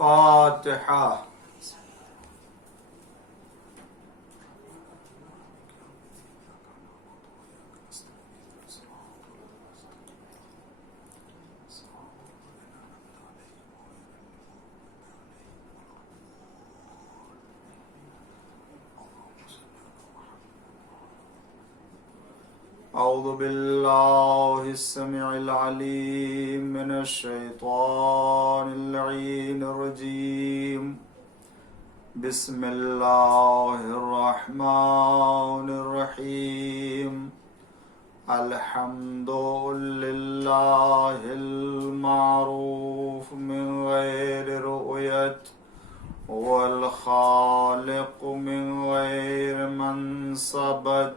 الفاتحة. أعوذ بالله السميع العليم من الشيطان اللعين الرجيم. بسم الله الرحمن الرحيم. الحمد لله المعروف من غير رؤية، والخالق من غير منصبة.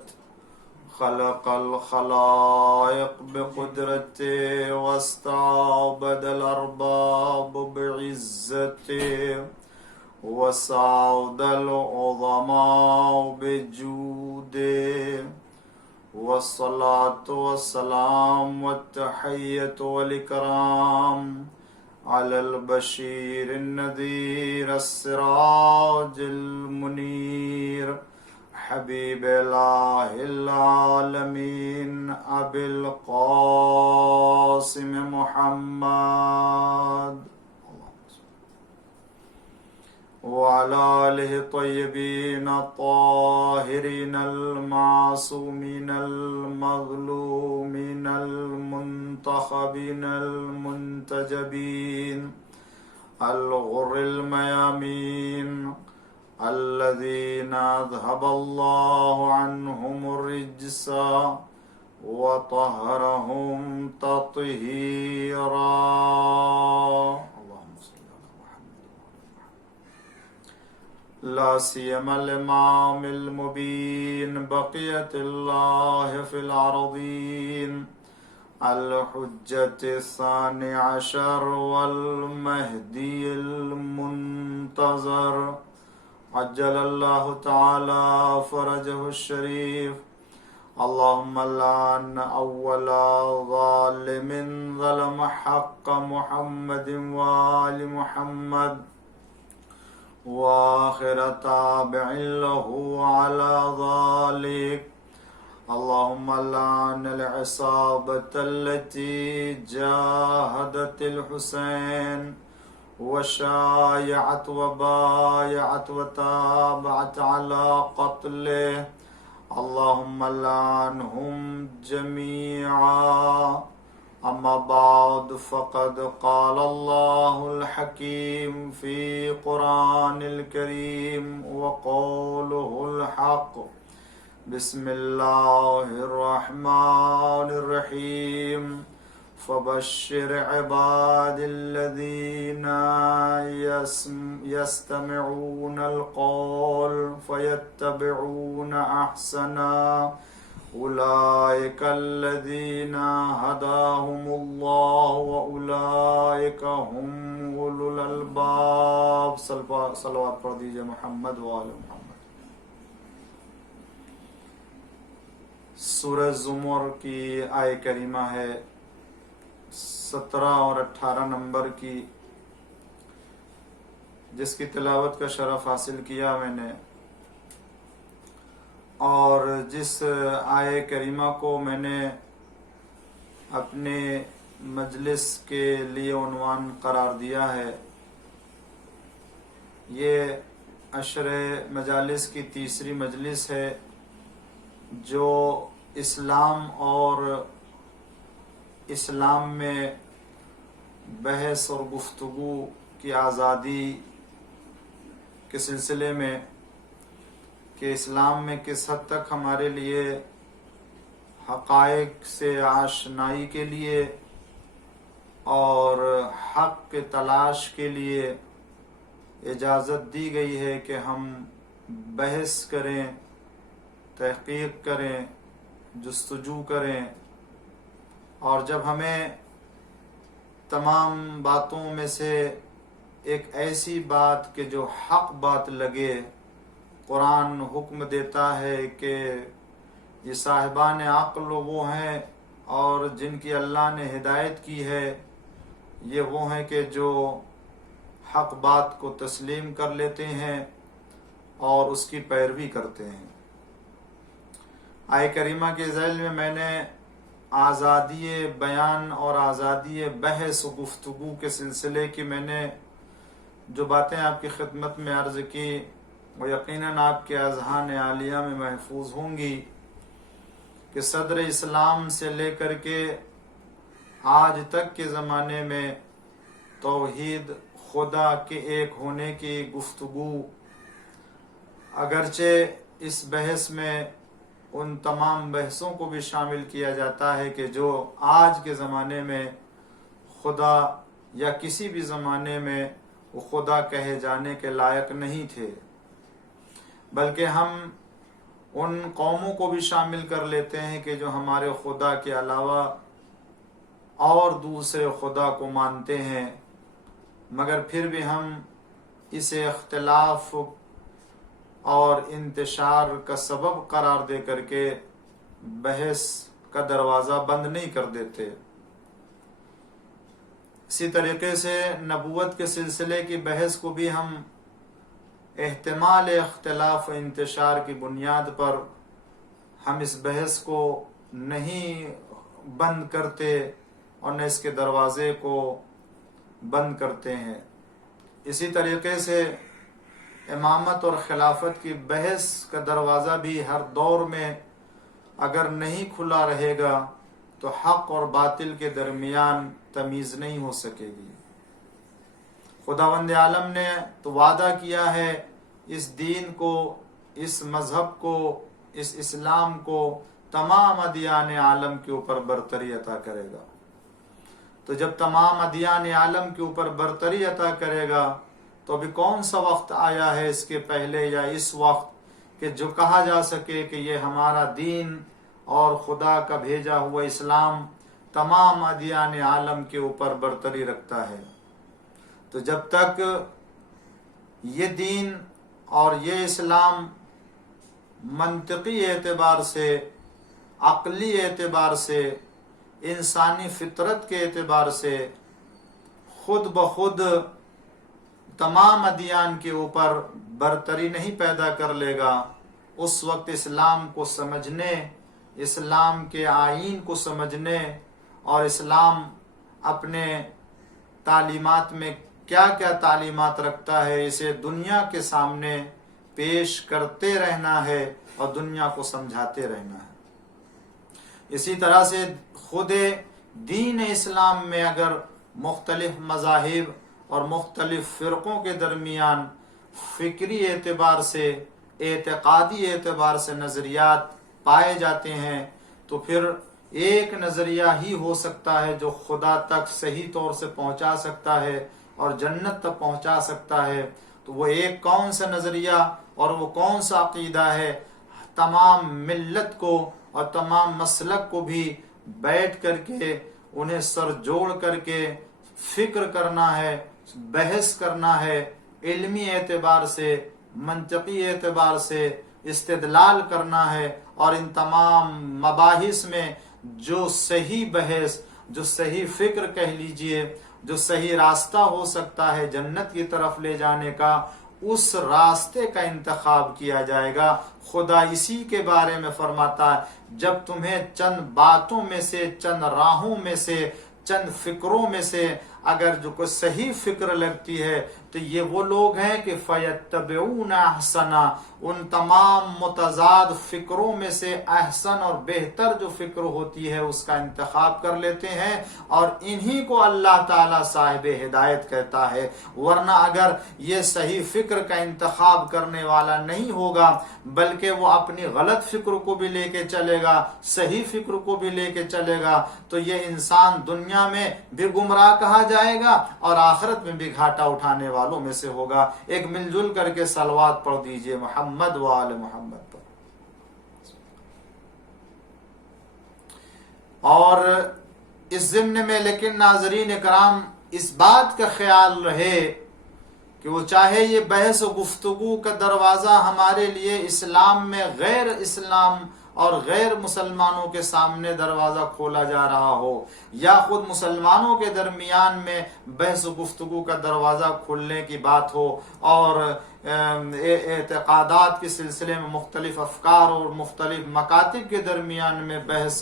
خلق الخلائق بقدرته، واستعبد الأرباب بعزته، وسعد العظماء بجوده. والصلاة والسلام والتحية والإكرام على البشير النذير السراج المنير، حبيب الله العالمين أبي القاسم محمد وعلى آله الطيبين الطاهرين المعصومين المظلومين المنتخبين المنتجبين الغر الميامين، الذين أذهب الله عنهم الرجس وطهرهم تطهيرا. اللهم صل على محمد. لا سيما الإمام المبين بقية الله في الأرضين، الحجة الثاني عشر والمهدي المنتظر، عجل الله تعالى فرجه الشريف. اللهم لعن أول ظالم ظلم حق محمد وآل محمد، وآخر تابع له على ذلك. اللهم لعن العصابة التي جاهدت الحسين وشايعت وبايعت وتابعت على قتله. اللهم لعنهم جميعا. أما بعد، فقد قال الله الحكيم في قرآن الكريم وقوله الحق. بسم الله الرحمن الرحيم. فبشر عباد الذين يستمعون القول فيتبعون أحسنا، أولئك الذين هداهم الله وأولئك هم أولو الألباب. صلوات پڑھ دیجئے محمد وآل محمد. سورہ زمر کی آیہ کریمہ ہے 17 اور 18 نمبر کی، جس کی تلاوت کا شرف حاصل کیا میں نے، اور جس آیہ کریمہ کو میں نے اپنے مجلس کے لیے عنوان قرار دیا ہے. یہ عشر مجالس کی تیسری مجلس ہے جو اسلام اور اسلام میں بحث اور گفتگو کی آزادی کے سلسلے میں، کہ اسلام میں کس حد تک ہمارے لیے حقائق سے آشنائی کے لیے اور حق کے تلاش کے لیے اجازت دی گئی ہے کہ ہم بحث کریں، تحقیق کریں، جستجو کریں، اور جب ہمیں تمام باتوں میں سے ایک ایسی بات کہ جو حق بات لگے، قرآن حکم دیتا ہے کہ یہ صاحبان عقل وہ ہیں اور جن کی اللہ نے ہدایت کی ہے، یہ وہ ہیں کہ جو حق بات کو تسلیم کر لیتے ہیں اور اس کی پیروی کرتے ہیں۔ آیہ کریمہ کے ذیل میں نے آزادی بیان اور آزادی بحث و گفتگو کے سلسلے کی میں نے جو باتیں آپ کی خدمت میں عرض کی وہ یقیناً آپ کے اذہان عالیہ میں محفوظ ہوں گی کہ صدر اسلام سے لے کر کے آج تک کے زمانے میں توحید خدا کے ایک ہونے کی گفتگو، اگرچہ اس بحث میں ان تمام بحثوں کو بھی شامل کیا جاتا ہے کہ جو آج کے زمانے میں خدا یا کسی بھی زمانے میں وہ خدا کہے جانے کے لائق نہیں تھے، بلکہ ہم ان قوموں کو بھی شامل کر لیتے ہیں کہ جو ہمارے خدا کے علاوہ اور دوسرے خدا کو مانتے ہیں، مگر پھر بھی ہم اسے اختلاف اور انتشار کا سبب قرار دے کر کے بحث کا دروازہ بند نہیں کر دیتے۔ اسی طریقے سے نبوت کے سلسلے کی بحث کو بھی ہم احتمال اختلاف و انتشار کی بنیاد پر ہم اس بحث کو نہیں بند کرتے اور نہ اس کے دروازے کو بند کرتے ہیں۔ اسی طریقے سے امامت اور خلافت کی بحث کا دروازہ بھی ہر دور میں اگر نہیں کھلا رہے گا تو حق اور باطل کے درمیان تمیز نہیں ہو سکے گی۔ خداوند عالم نے تو وعدہ کیا ہے اس دین کو، اس مذہب کو، اس اسلام کو تمام ادیان عالم کے اوپر برتری عطا کرے گا۔ تو جب تمام ادیان عالم کے اوپر برتری عطا کرے گا تو ابھی کون سا وقت آیا ہے اس کے پہلے یا اس وقت کہ جو کہا جا سکے کہ یہ ہمارا دین اور خدا کا بھیجا ہوا اسلام تمام ادیان عالم کے اوپر برتری رکھتا ہے۔ تو جب تک یہ دین اور یہ اسلام منطقی اعتبار سے، عقلی اعتبار سے، انسانی فطرت کے اعتبار سے خود بخود تمام ادیان کے اوپر برتری نہیں پیدا کر لے گا، اس وقت اسلام کو سمجھنے، اسلام کے آئین کو سمجھنے اور اسلام اپنے تعلیمات میں کیا کیا تعلیمات رکھتا ہے اسے دنیا کے سامنے پیش کرتے رہنا ہے اور دنیا کو سمجھاتے رہنا ہے۔ اسی طرح سے خود دین اسلام میں اگر مختلف مذاہب اور مختلف فرقوں کے درمیان فکری اعتبار سے، اعتقادی اعتبار سے نظریات پائے جاتے ہیں تو پھر ایک نظریہ ہی ہو سکتا ہے جو خدا تک صحیح طور سے پہنچا سکتا ہے اور جنت تک پہنچا سکتا ہے۔ تو وہ ایک کون سا نظریہ اور وہ کون سا عقیدہ ہے؟ تمام ملت کو اور تمام مسلک کو بھی بیٹھ کر کے انہیں سر جوڑ کر کے فکر کرنا ہے، بحث کرنا ہے، علمی اعتبار سے، منطقی اعتبار سے استدلال کرنا ہے، اور ان تمام مباحث میں جو صحیح بحث، جو صحیح فکر کہہ لیجئے، جو صحیح راستہ ہو سکتا ہے جنت کی طرف لے جانے کا، اس راستے کا انتخاب کیا جائے گا۔ خدا اسی کے بارے میں فرماتا ہے جب تمہیں چند باتوں میں سے، چند راہوں میں سے، چند فکروں میں سے اگر جو کوئی صحیح فکر لگتی ہے تو یہ وہ لوگ ہیں کہ فَيَتَّبِعُونَ أَحْسَنَ، ان تمام متضاد فکروں میں سے احسن اور بہتر جو فکر ہوتی ہے اس کا انتخاب کر لیتے ہیں، اور انہی کو اللہ تعالیٰ صاحب ہدایت کہتا ہے۔ ورنہ اگر یہ صحیح فکر کا انتخاب کرنے والا نہیں ہوگا بلکہ وہ اپنی غلط فکر کو بھی لے کے چلے گا، صحیح فکر کو بھی لے کے چلے گا، تو یہ انسان دنیا میں بھی گمراہ کہا جائے گا اور آخرت میں بھی گھاٹا اٹھانے والوں میں سے ہوگا۔ ایک مل جل کر کے صلوات پڑھ دیجئے محمد و آل محمد پر۔ اور اس ضمن میں لیکن ناظرین کرام اس بات کا خیال رہے کہ وہ چاہے یہ بحث و گفتگو کا دروازہ ہمارے لیے اسلام میں غیر اسلام اور غیر مسلمانوں کے سامنے دروازہ کھولا جا رہا ہو، یا خود مسلمانوں کے درمیان میں بحث و گفتگو کا دروازہ کھولنے کی بات ہو، اور اعتقادات کے سلسلے میں مختلف افکار اور مختلف مکاتب کے درمیان میں بحث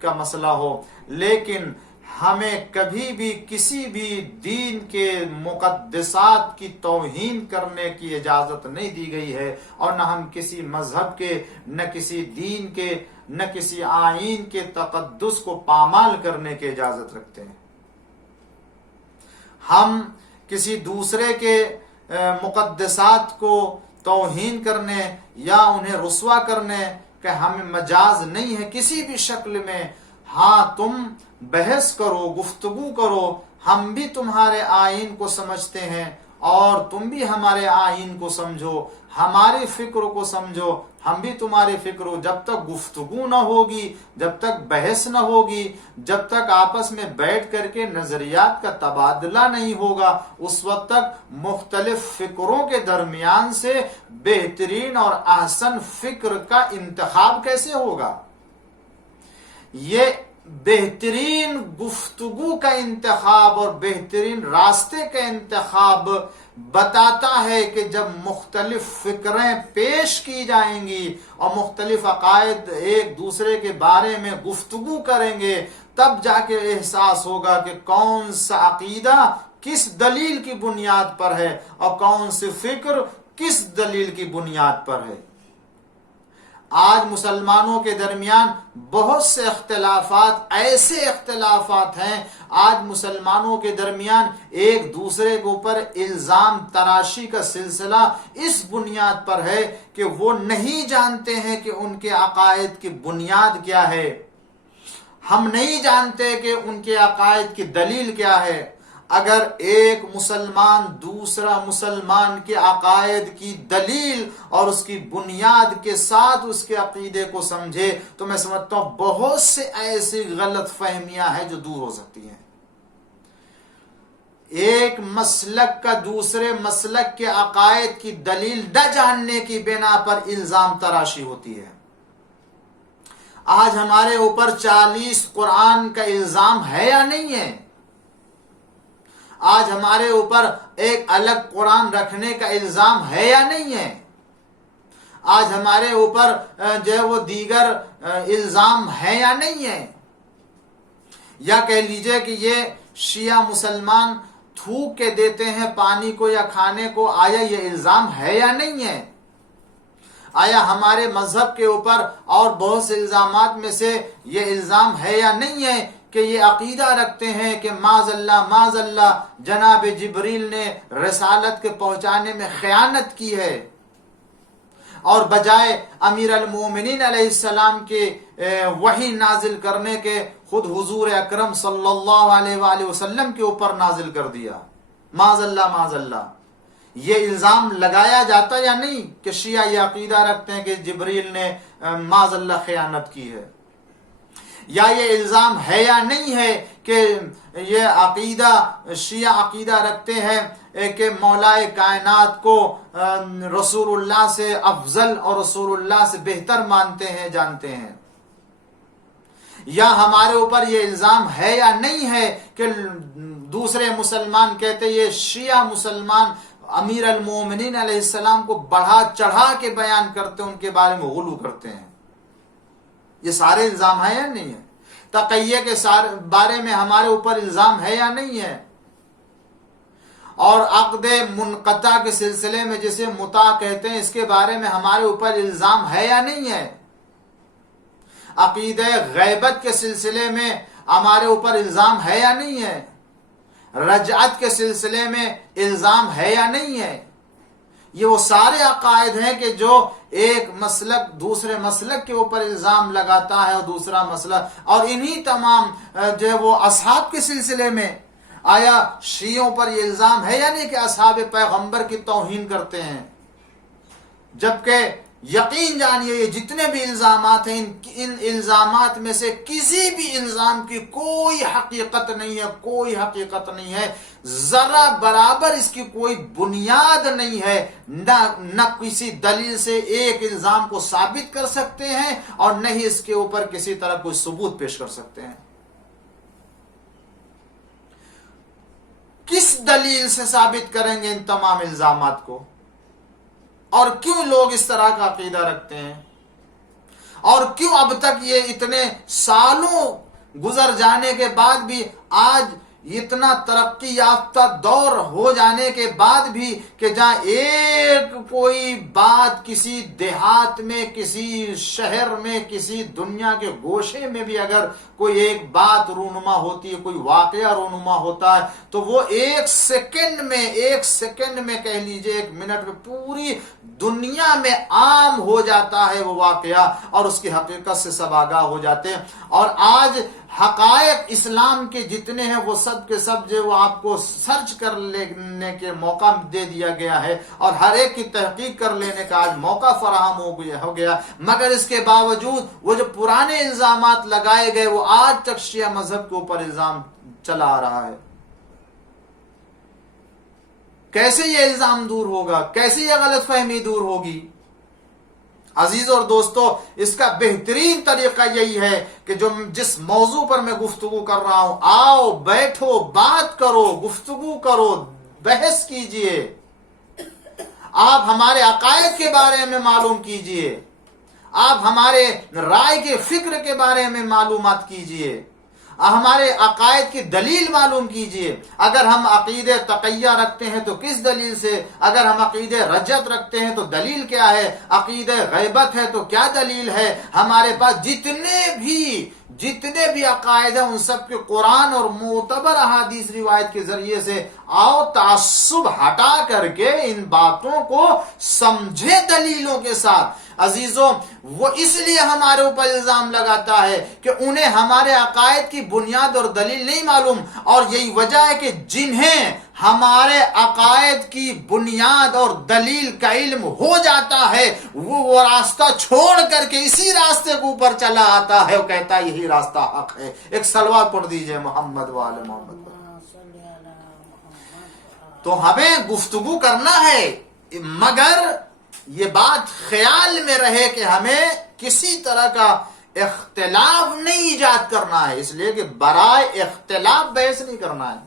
کا مسئلہ ہو، لیکن ہمیں کبھی بھی کسی بھی دین کے مقدسات کی توہین کرنے کی اجازت نہیں دی گئی ہے، اور نہ ہم کسی مذہب کے، نہ کسی دین کے، نہ کسی آئین کے تقدس کو پامال کرنے کی اجازت رکھتے ہیں۔ ہم کسی دوسرے کے مقدسات کو توہین کرنے یا انہیں رسوا کرنے کا ہمیں مجاز نہیں ہے کسی بھی شکل میں۔ ہاں، تم بحث کرو، گفتگو کرو، ہم بھی تمہارے آئین کو سمجھتے ہیں اور تم بھی ہمارے آئین کو سمجھو، ہماری فکر کو سمجھو، ہم بھی تمہاری فکر ہو۔ جب تک گفتگو نہ ہوگی، جب تک بحث نہ ہوگی، جب تک آپس میں بیٹھ کر کے نظریات کا تبادلہ نہیں ہوگا، اس وقت تک مختلف فکروں کے درمیان سے بہترین اور احسن فکر کا انتخاب کیسے ہوگا؟ یہ بہترین گفتگو کا انتخاب اور بہترین راستے کا انتخاب بتاتا ہے کہ جب مختلف فکریں پیش کی جائیں گی اور مختلف عقائد ایک دوسرے کے بارے میں گفتگو کریں گے، تب جا کے احساس ہوگا کہ کون سا عقیدہ کس دلیل کی بنیاد پر ہے اور کون سی فکر کس دلیل کی بنیاد پر ہے۔ آج مسلمانوں کے درمیان بہت سے اختلافات، ایسے اختلافات ہیں، آج مسلمانوں کے درمیان ایک دوسرے کے اوپر الزام تراشی کا سلسلہ اس بنیاد پر ہے کہ وہ نہیں جانتے ہیں کہ ان کے عقائد کی بنیاد کیا ہے، ہم نہیں جانتے کہ ان کے عقائد کی دلیل کیا ہے۔ اگر ایک مسلمان دوسرا مسلمان کے عقائد کی دلیل اور اس کی بنیاد کے ساتھ اس کے عقیدے کو سمجھے تو میں سمجھتا ہوں بہت سے ایسی غلط فہمیاں ہیں جو دور ہو سکتی ہیں۔ ایک مسلک کا دوسرے مسلک کے عقائد کی دلیل نہ جاننے کی بنا پر الزام تراشی ہوتی ہے۔ آج ہمارے اوپر 40 قرآن کا الزام ہے یا نہیں ہے؟ آج ہمارے اوپر ایک الگ قرآن رکھنے کا الزام ہے یا نہیں ہے؟ آج ہمارے اوپر جو ہے وہ دیگر الزام ہے یا نہیں ہے؟ یا کہہ لیجئے کہ یہ شیعہ مسلمان تھوک کے دیتے ہیں پانی کو یا کھانے کو، آیا یہ الزام ہے یا نہیں ہے؟ آیا ہمارے مذہب کے اوپر اور بہت سے الزامات میں سے یہ الزام ہے یا نہیں ہے کہ یہ عقیدہ رکھتے ہیں کہ معاذ اللہ جناب جبریل نے رسالت کے پہنچانے میں خیانت کی ہے، اور بجائے امیر المومنین علیہ السلام کے وحی نازل کرنے کے خود حضور اکرم صلی اللہ علیہ وآلہ وسلم کے اوپر نازل کر دیا؟ معاذ اللہ یہ الزام لگایا جاتا یا نہیں کہ شیعہ یہ عقیدہ رکھتے ہیں کہ جبریل نے معاذ اللہ خیانت کی ہے؟ یا یہ الزام ہے یا نہیں ہے کہ یہ عقیدہ شیعہ عقیدہ رکھتے ہیں کہ مولا کائنات کو رسول اللہ سے افضل اور رسول اللہ سے بہتر مانتے ہیں، جانتے ہیں؟ یا ہمارے اوپر یہ الزام ہے یا نہیں ہے کہ دوسرے مسلمان کہتے یہ شیعہ مسلمان امیر المومنین علیہ السلام کو بڑھا چڑھا کے بیان کرتے ہیں، ان کے بارے میں غلو کرتے ہیں؟ یہ سارے الزام ہے یا نہیں ہے؟ تقیہ کے بارے میں ہمارے اوپر الزام ہے یا نہیں ہے؟ اور عقد منقطع کے سلسلے میں جسے متع کہتے ہیں، اس کے بارے میں ہمارے اوپر الزام ہے یا نہیں ہے؟ عقیدہ غیبت کے سلسلے میں ہمارے اوپر الزام ہے یا نہیں ہے؟ رجعت کے سلسلے میں الزام ہے یا نہیں ہے؟ یہ وہ سارے عقائد ہیں کہ جو ایک مسلک دوسرے مسلک کے اوپر الزام لگاتا ہے اور دوسرا مسلک، اور انہی تمام جو ہے وہ اصحاب کے سلسلے میں آیا شیعوں پر یہ الزام ہے یا نہیں کہ اصحاب پیغمبر کی توہین کرتے ہیں؟ جبکہ یقین جانیے یہ جتنے بھی الزامات ہیں ان الزامات میں سے کسی بھی الزام کی کوئی حقیقت نہیں ہے، کوئی حقیقت نہیں ہے۔ ذرا برابر اس کی کوئی بنیاد نہیں ہے، نہ کسی دلیل سے ایک الزام کو ثابت کر سکتے ہیں اور نہ ہی اس کے اوپر کسی طرح کوئی ثبوت پیش کر سکتے ہیں۔ کس دلیل سے ثابت کریں گے ان تمام الزامات کو؟ اور کیوں لوگ اس طرح کا عقیدہ رکھتے ہیں؟ اور کیوں اب تک یہ اتنے سالوں گزر جانے کے بعد بھی، آج اتنا ترقی یافتہ دور ہو جانے کے بعد بھی، کہ جہاں ایک کوئی بات کسی دیہات میں، کسی شہر میں، کسی دنیا کے گوشے میں بھی اگر کوئی ایک بات رونما ہوتی ہے، کوئی واقعہ رونما ہوتا ہے، تو وہ ایک سیکنڈ میں کہہ لیجئے 1 منٹ میں پوری دنیا میں عام ہو جاتا ہے وہ واقعہ، اور اس کی حقیقت سے سب آگاہ ہو جاتے ہیں۔ اور آج حقائق اسلام کے جتنے ہیں وہ سب کے سب جو وہ آپ کو سرچ کر لینے کے موقع دے دیا گیا ہے، اور ہر ایک کی تحقیق کر لینے کا آج موقع فراہم ہو گیا، مگر اس کے باوجود وہ جو پرانے الزامات لگائے گئے وہ آج تک شیعہ مذہب کے اوپر الزام چلا آ رہا ہے۔ کیسے یہ الزام دور ہوگا؟ کیسے یہ غلط فہمی دور ہوگی؟ عزیزوں اور دوستو، اس کا بہترین طریقہ یہی ہے کہ جس موضوع پر میں گفتگو کر رہا ہوں، آؤ بیٹھو، بات کرو، گفتگو کرو، بحث کیجئے، آپ ہمارے عقائد کے بارے میں معلوم کیجئے، آپ ہمارے رائے کے فکر کے بارے میں معلومات کیجئے، ہمارے عقائد کی دلیل معلوم کیجئے۔ اگر ہم عقید تقیہ رکھتے ہیں تو کس دلیل سے؟ اگر ہم عقید رجت رکھتے ہیں تو دلیل کیا ہے؟ عقید غیبت ہے تو کیا دلیل ہے؟ ہمارے پاس جتنے بھی عقائد ہیں ان سب کے قرآن اور معتبر احادیث روایت کے ذریعے سے آؤ تعصب ہٹا کر کے ان باتوں کو سمجھے دلیلوں کے ساتھ۔ عزیزوں، وہ اس لیے ہمارے اوپر الزام لگاتا ہے کہ انہیں ہمارے عقائد کی بنیاد اور دلیل نہیں معلوم، اور یہی وجہ ہے کہ جنہیں ہمارے عقائد کی بنیاد اور دلیل کا علم ہو جاتا ہے وہ راستہ چھوڑ کر کے اسی راستے کے اوپر چلا آتا ہے، وہ کہتا ہے یہی راستہ حق ہے۔ ایک صلوات پڑھ دیجئے محمد وآل محمد۔ تو ہمیں گفتگو کرنا ہے، مگر یہ بات خیال میں رہے کہ ہمیں کسی طرح کا اختلاف نہیں ایجاد کرنا ہے، اس لیے کہ برائے اختلاف بحث نہیں کرنا ہے۔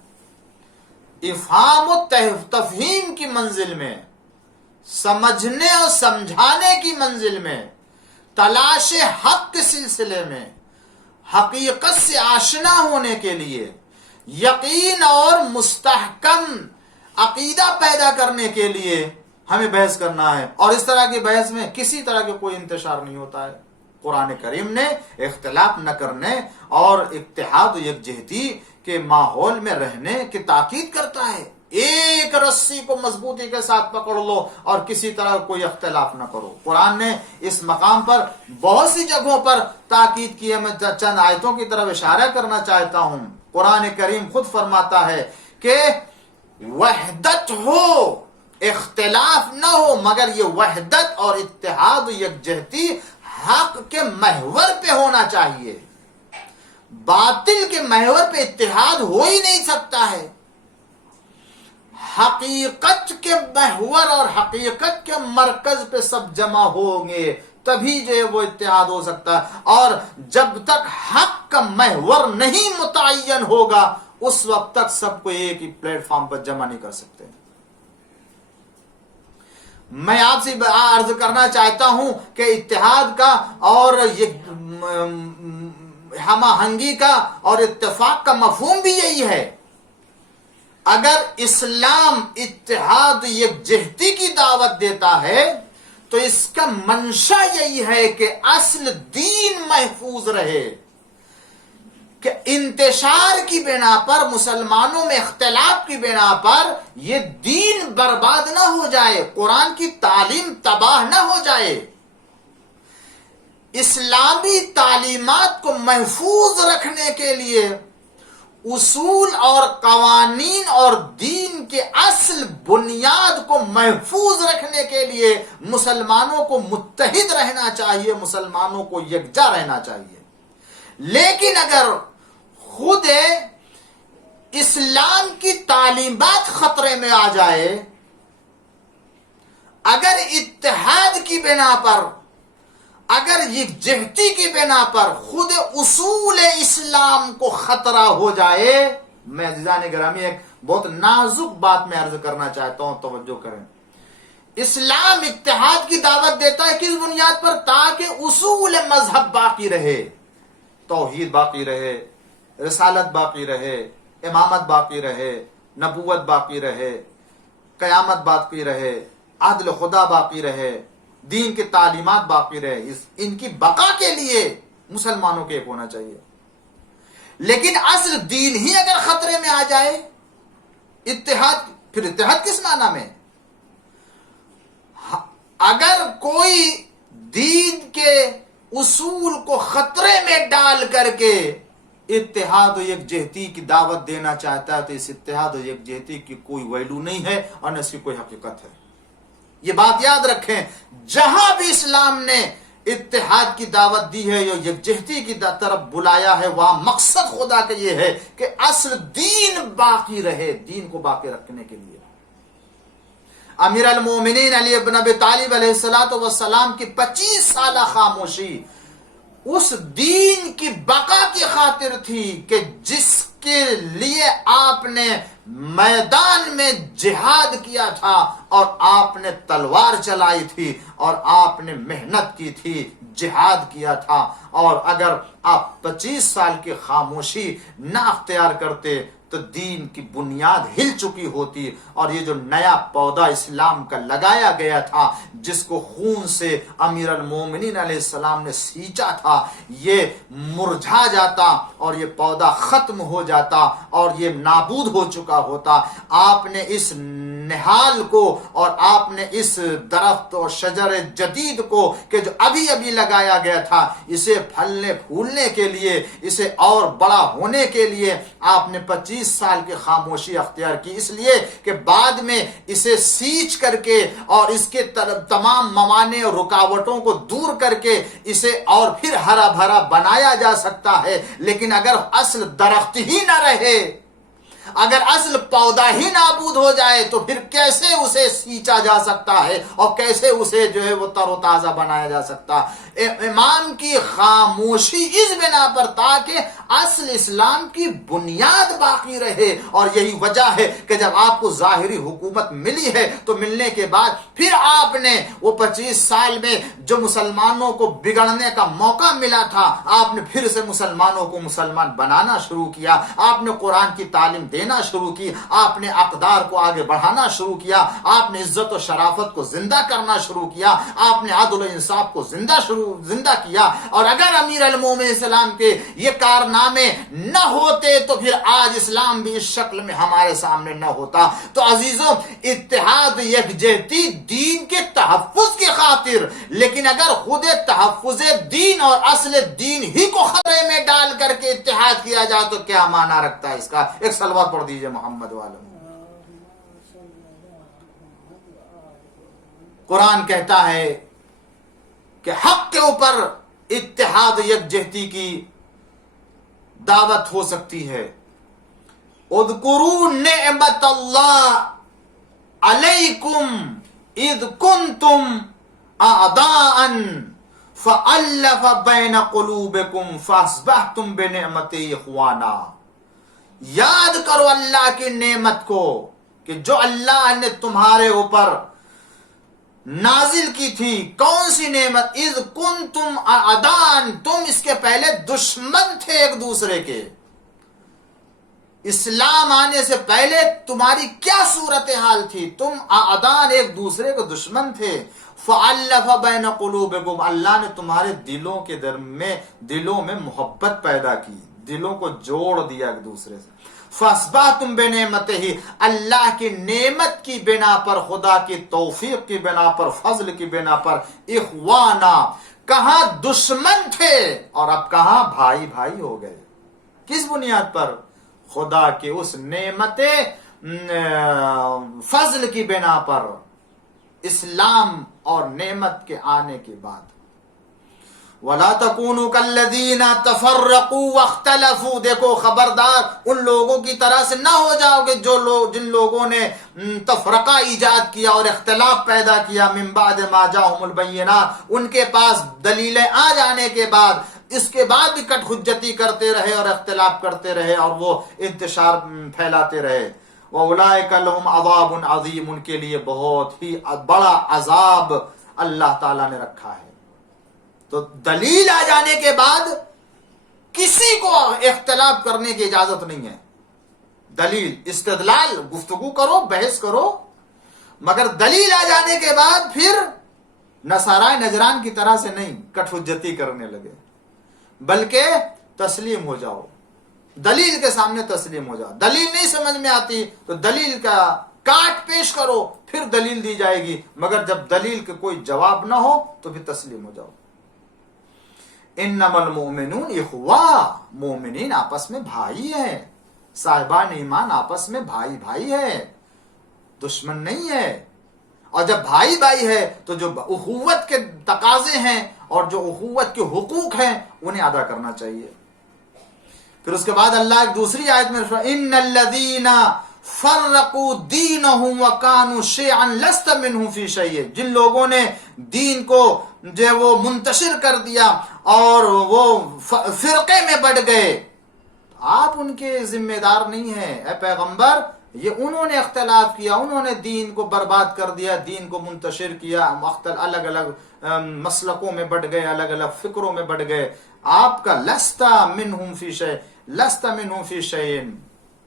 افہام و تفہیم کی منزل میں، سمجھنے اور سمجھانے کی منزل میں، تلاش حق کے سلسلے میں، حقیقت سے آشنا ہونے کے لیے، یقین اور مستحکم عقیدہ پیدا کرنے کے لیے ہمیں بحث کرنا ہے، اور اس طرح کی بحث میں کسی طرح کے کوئی انتشار نہیں ہوتا ہے۔ قرآن کریم نے اختلاف نہ کرنے اور اتحاد و یکجہتی کے ماحول میں رہنے کی تاکید کرتا ہے۔ ایک رسی کو مضبوطی کے ساتھ پکڑ لو اور کسی طرح کوئی اختلاف نہ کرو۔ قرآن نے اس مقام پر بہت سی جگہوں پر تاکید کی ہے، میں چند آیتوں کی طرف اشارہ کرنا چاہتا ہوں۔ قرآن کریم خود فرماتا ہے کہ وحدت ہو، اختلاف نہ ہو، مگر یہ وحدت اور اتحاد و یکجہتی حق کے محور پہ ہونا چاہیے۔ باطل کے محور پہ اتحاد ہو ہی نہیں سکتا ہے۔ حقیقت کے محور اور حقیقت کے مرکز پہ سب جمع ہوں گے تبھی جو ہے وہ اتحاد ہو سکتا ہے، اور جب تک حق کا محور نہیں متعین ہوگا اس وقت تک سب کو ایک ہی پلیٹ فارم پر جمع نہیں کر سکتے۔ میں آپ سے عرض کرنا چاہتا ہوں کہ اتحاد کا اور ہم آہنگی کا اور اتفاق کا مفہوم بھی یہی ہے۔ اگر اسلام اتحاد یکجہتی کی دعوت دیتا ہے تو اس کا منشا یہی ہے کہ اصل دین محفوظ رہے، کہ انتشار کی بنا پر، مسلمانوں میں اختلاف کی بنا پر یہ دین برباد نہ ہو جائے، قرآن کی تعلیم تباہ نہ ہو جائے۔ اسلامی تعلیمات کو محفوظ رکھنے کے لیے اصول اور قوانین اور دین کے اصل بنیاد کو محفوظ رکھنے کے لیے مسلمانوں کو متحد رہنا چاہیے، مسلمانوں کو یکجا رہنا چاہیے۔ لیکن اگر خود اسلام کی تعلیمات خطرے میں آ جائے، اگر اتحاد کی بنا پر، اگر یکجہتی کی بنا پر خود اصول اسلام کو خطرہ ہو جائے، میں عزیزان گرامی ایک بہت نازک بات میں عرض کرنا چاہتا ہوں، توجہ کریں۔ اسلام اتحاد کی دعوت دیتا ہے کس بنیاد پر؟ تاکہ اصول مذہب باقی رہے، توحید باقی رہے، رسالت باقی رہے، امامت باقی رہے، نبوت باقی رہے، قیامت باقی رہے، عدل خدا باقی رہے، دین کی تعلیمات باقی رہے۔ ان کی بقا کے لیے مسلمانوں کے ایک ہونا چاہیے۔ لیکن اصل دین ہی اگر خطرے میں آ جائے، اتحاد، پھر اتحاد کس معنی میں؟ اگر کوئی دین کے اصول کو خطرے میں ڈال کر کے اتحاد و یکجہتی کی دعوت دینا چاہتا ہے تو اس اتحاد و یکجہتی کی کوئی ویلو نہیں ہے اور نہ اس کی کوئی حقیقت ہے۔ یہ بات یاد رکھیں، جہاں بھی اسلام نے اتحاد کی دعوت دی ہے یا یکجہتی کی طرف بلایا ہے، وہاں مقصد خدا کا یہ ہے کہ اصل دین باقی رہے، دین کو باقی رکھنے کے لیے۔ امیر المومنین علی بن ابی طالب علیہ السلام کی 25 سالہ خاموشی اس دین کی بقا کی خاطر تھی کہ جس کے لیے آپ نے میدان میں جہاد کیا تھا اور آپ نے تلوار چلائی تھی اور آپ نے محنت کی تھی، جہاد کیا تھا، اور اگر آپ 25 سال کی خاموشی نہ اختیار کرتے تو دین کی بنیاد ہل چکی ہوتی، اور یہ جو نیا پودا اسلام کا لگایا گیا تھا، جس کو خون سے امیر المومنین علیہ السلام نے سینچا تھا، یہ مرجھا جاتا اور یہ پودا ختم ہو جاتا اور یہ نابود ہو چکا ہوتا۔ آپ نے اس نہال کو اور آپ نے اس درخت اور شجر جدید کو کہ جو ابھی ابھی لگایا گیا تھا، اسے پھلنے پھولنے کے لیے، اسے اور بڑا ہونے کے لیے آپ نے 25 سال کی خاموشی اختیار کی، اس لیے کہ بعد میں اسے سینچ کر کے اور اس کے تمام موانع اور رکاوٹوں کو دور کر کے اسے اور پھر ہرا بھرا بنایا جا سکتا ہے۔ لیکن اگر اصل درخت ہی نہ رہے، اگر اصل پودا ہی نابود ہو جائے تو پھر کیسے اسے سینچا جا سکتا ہے اور کیسے اسے جو ہے وہ تر و تازہ بنایا جا سکتا؟ امام کی خاموشی اس بنا پر تاکہ اصل اسلام کی بنیاد باقی رہے، اور یہی وجہ ہے کہ جب آپ کو ظاہری حکومت ملی ہے تو ملنے کے بعد پھر آپ نے وہ 25 سال میں جو مسلمانوں کو بگڑنے کا موقع ملا تھا، آپ نے پھر سے مسلمانوں کو مسلمان بنانا شروع کیا، آپ نے قرآن کی تعلیم دینا شروع کی، آپ نے اقدار کو آگے بڑھانا شروع کیا، آپ نے عزت و شرافت کو زندہ کرنا شروع کیا، آپ نے عدل و انصاف کو زندہ کیا۔ اور اگر امیر المومنین السلام کے یہ کارنامے نہ ہوتے تو پھر آج اسلام بھی اس شکل میں ہمارے سامنے نہ ہوتا۔ تو عزیزوں، اتحاد یکجہتی دین کے تحفظ کی خاطر، لیکن اگر خود تحفظ دین اور اصل دین ہی کو خطرے میں ڈال کر کے اتحاد کیا جائے تو کیا معنی رکھتا ہے اس کا؟ ایک صلوات پڑھ دیجئے محمد والے۔ قرآن کہتا ہے کہ حق کے اوپر اتحاد یکجہتی کی دعوت ہو سکتی ہے۔ اذکروا نعمت اللہ علیکم اذ کنتم اعداء فألف بین قلوبکم فاصبحتم بنعمتہ اخوانا۔ یاد کرو اللہ کی نعمت کو کہ جو اللہ نے تمہارے اوپر نازل کی تھی۔ کون سی نعمت؟ اذ کنتم اعداء، تم اس کے پہلے دشمن تھے ایک دوسرے کے۔ اسلام آنے سے پہلے تمہاری کیا صورتحال تھی؟ تم اعداء، ایک دوسرے کے دشمن تھے۔ فَأَلَّفَ بَيْنَ قُلُوبِكُمْ، اللہ نے تمہارے دلوں میں محبت پیدا کی، دلوں کو جوڑ دیا ایک دوسرے سے۔ فَأَصْبَحْتُمْ بِنِعْمَتِهِ، اللہ کی نعمت کی بنا پر، خدا کی توفیق کی بنا پر، فضل کی بنا پر، اخوانا، کہاں دشمن تھے اور اب کہاں بھائی بھائی ہو گئے۔ کس بنیاد پر؟ خدا کی اس نعمت فضل کی بنا پر، اسلام اور نعمت کے آنے کے بعد۔ وَلَا تَكُونُوا كَالَّذِينَ تَفَرَّقُوا وَاخْتَلَفُوا، دیکھو خبردار ان لوگوں کی طرح سے نہ ہو جاؤ گے جن لوگوں نے تفرقہ ایجاد کیا اور اختلاف پیدا کیا، من بعد ما جاءہم البینات، ان کے پاس دلیلیں آ جانے کے بعد، اس کے بعد بھی کٹ حجتی کرتے رہے اور اختلاف کرتے رہے اور وہ انتشار پھیلاتے رہے۔ وَأُولَٰئِكَ لَهُمْ عَذَابٌ عَظِيمٌ، ان کے لیے بہت ہی بڑا عذاب اللہ تعالیٰ نے رکھا ہے۔ تو دلیل آ جانے کے بعد کسی کو اختلاف کرنے کی اجازت نہیں ہے۔ دلیل، استدلال، گفتگو کرو، بحث کرو، مگر دلیل آ جانے کے بعد پھر نصارائے نجران کی طرح سے نہیں کٹ حجتی کرنے لگے، بلکہ تسلیم ہو جاؤ، دلیل کے سامنے تسلیم ہو جاؤ۔ دلیل نہیں سمجھ میں آتی تو دلیل کا کاٹ پیش کرو، پھر دلیل دی جائے گی، مگر جب دلیل کے کوئی جواب نہ ہو تو پھر تسلیم ہو جاؤ۔ انما المؤمنون اخوہ، مومنین آپس میں بھائی ہیں، صاحبان ایمان آپس میں بھائی بھائی ہے، دشمن نہیں ہے۔ اور جب بھائی بھائی ہے تو جو اخوت کے تقاضے ہیں اور جو اخوت کے حقوق ہیں انہیں ادا کرنا چاہیے۔ پھر اس کے بعد اللہ ایک دوسری آیت میں ان الذین فرقوا دینہم وکانوا شیعا لست منہم فی شیء، جن لوگوں نے دین کو جو وہ منتشر کر دیا اور وہ فرقے میں بڑھ گئے، آپ ان کے ذمہ دار نہیں ہیں اے پیغمبر، یہ انہوں نے اختلاف کیا، انہوں نے دین کو برباد کر دیا، دین کو منتشر کیا، الگ الگ مسلکوں میں بڑھ گئے، الگ الگ فکروں میں بڑھ گئے۔ آپ کا لست منہم فی شیء، لست منہم فی شیء،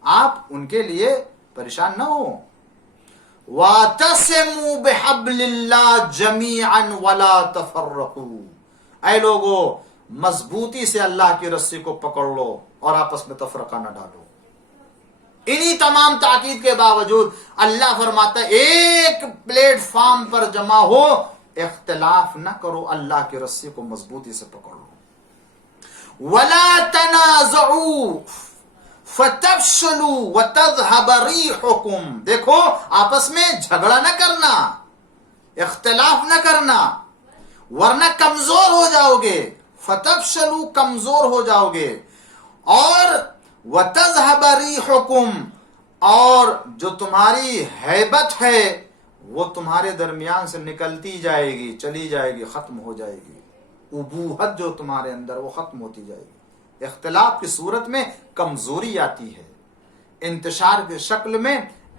آپ ان کے لیے پریشان نہ ہو۔ وَاعْتَصِمُوا بِحَبْلِ اللَّهِ جَمِيعًا وَلَا تَفَرَّقُوا، اے لوگو مضبوطی سے اللہ کی رسی کو پکڑ لو اور آپس میں تفرقہ نہ ڈالو۔ انہی تمام تاکید کے باوجود اللہ فرماتا ہے ایک پلیٹ فارم پر جمع ہو، اختلاف نہ کرو، اللہ کی رسی کو مضبوطی سے پکڑ لو۔ وَلَا تَنَازَعُوا فَتَفْشَلُوا وَتَذْهَبَ رِيحُكُمْ، دیکھو آپس میں جھگڑا نہ کرنا، اختلاف نہ کرنا، ورنہ کمزور ہو جاؤ گے، فَتَفْشَلُوا، کمزور ہو جاؤ گے، اور وَتَذْهَبَ رِيحُكُمْ، اور جو تمہاری ہیبت ہے وہ تمہارے درمیان سے نکلتی جائے گی، چلی جائے گی، ختم ہو جائے گی، ابوہت جو تمہارے اندر وہ ختم ہوتی جائے گی۔ اختلاف کی صورت میں کمزوری آتی ہے، انتشار کی شکل میں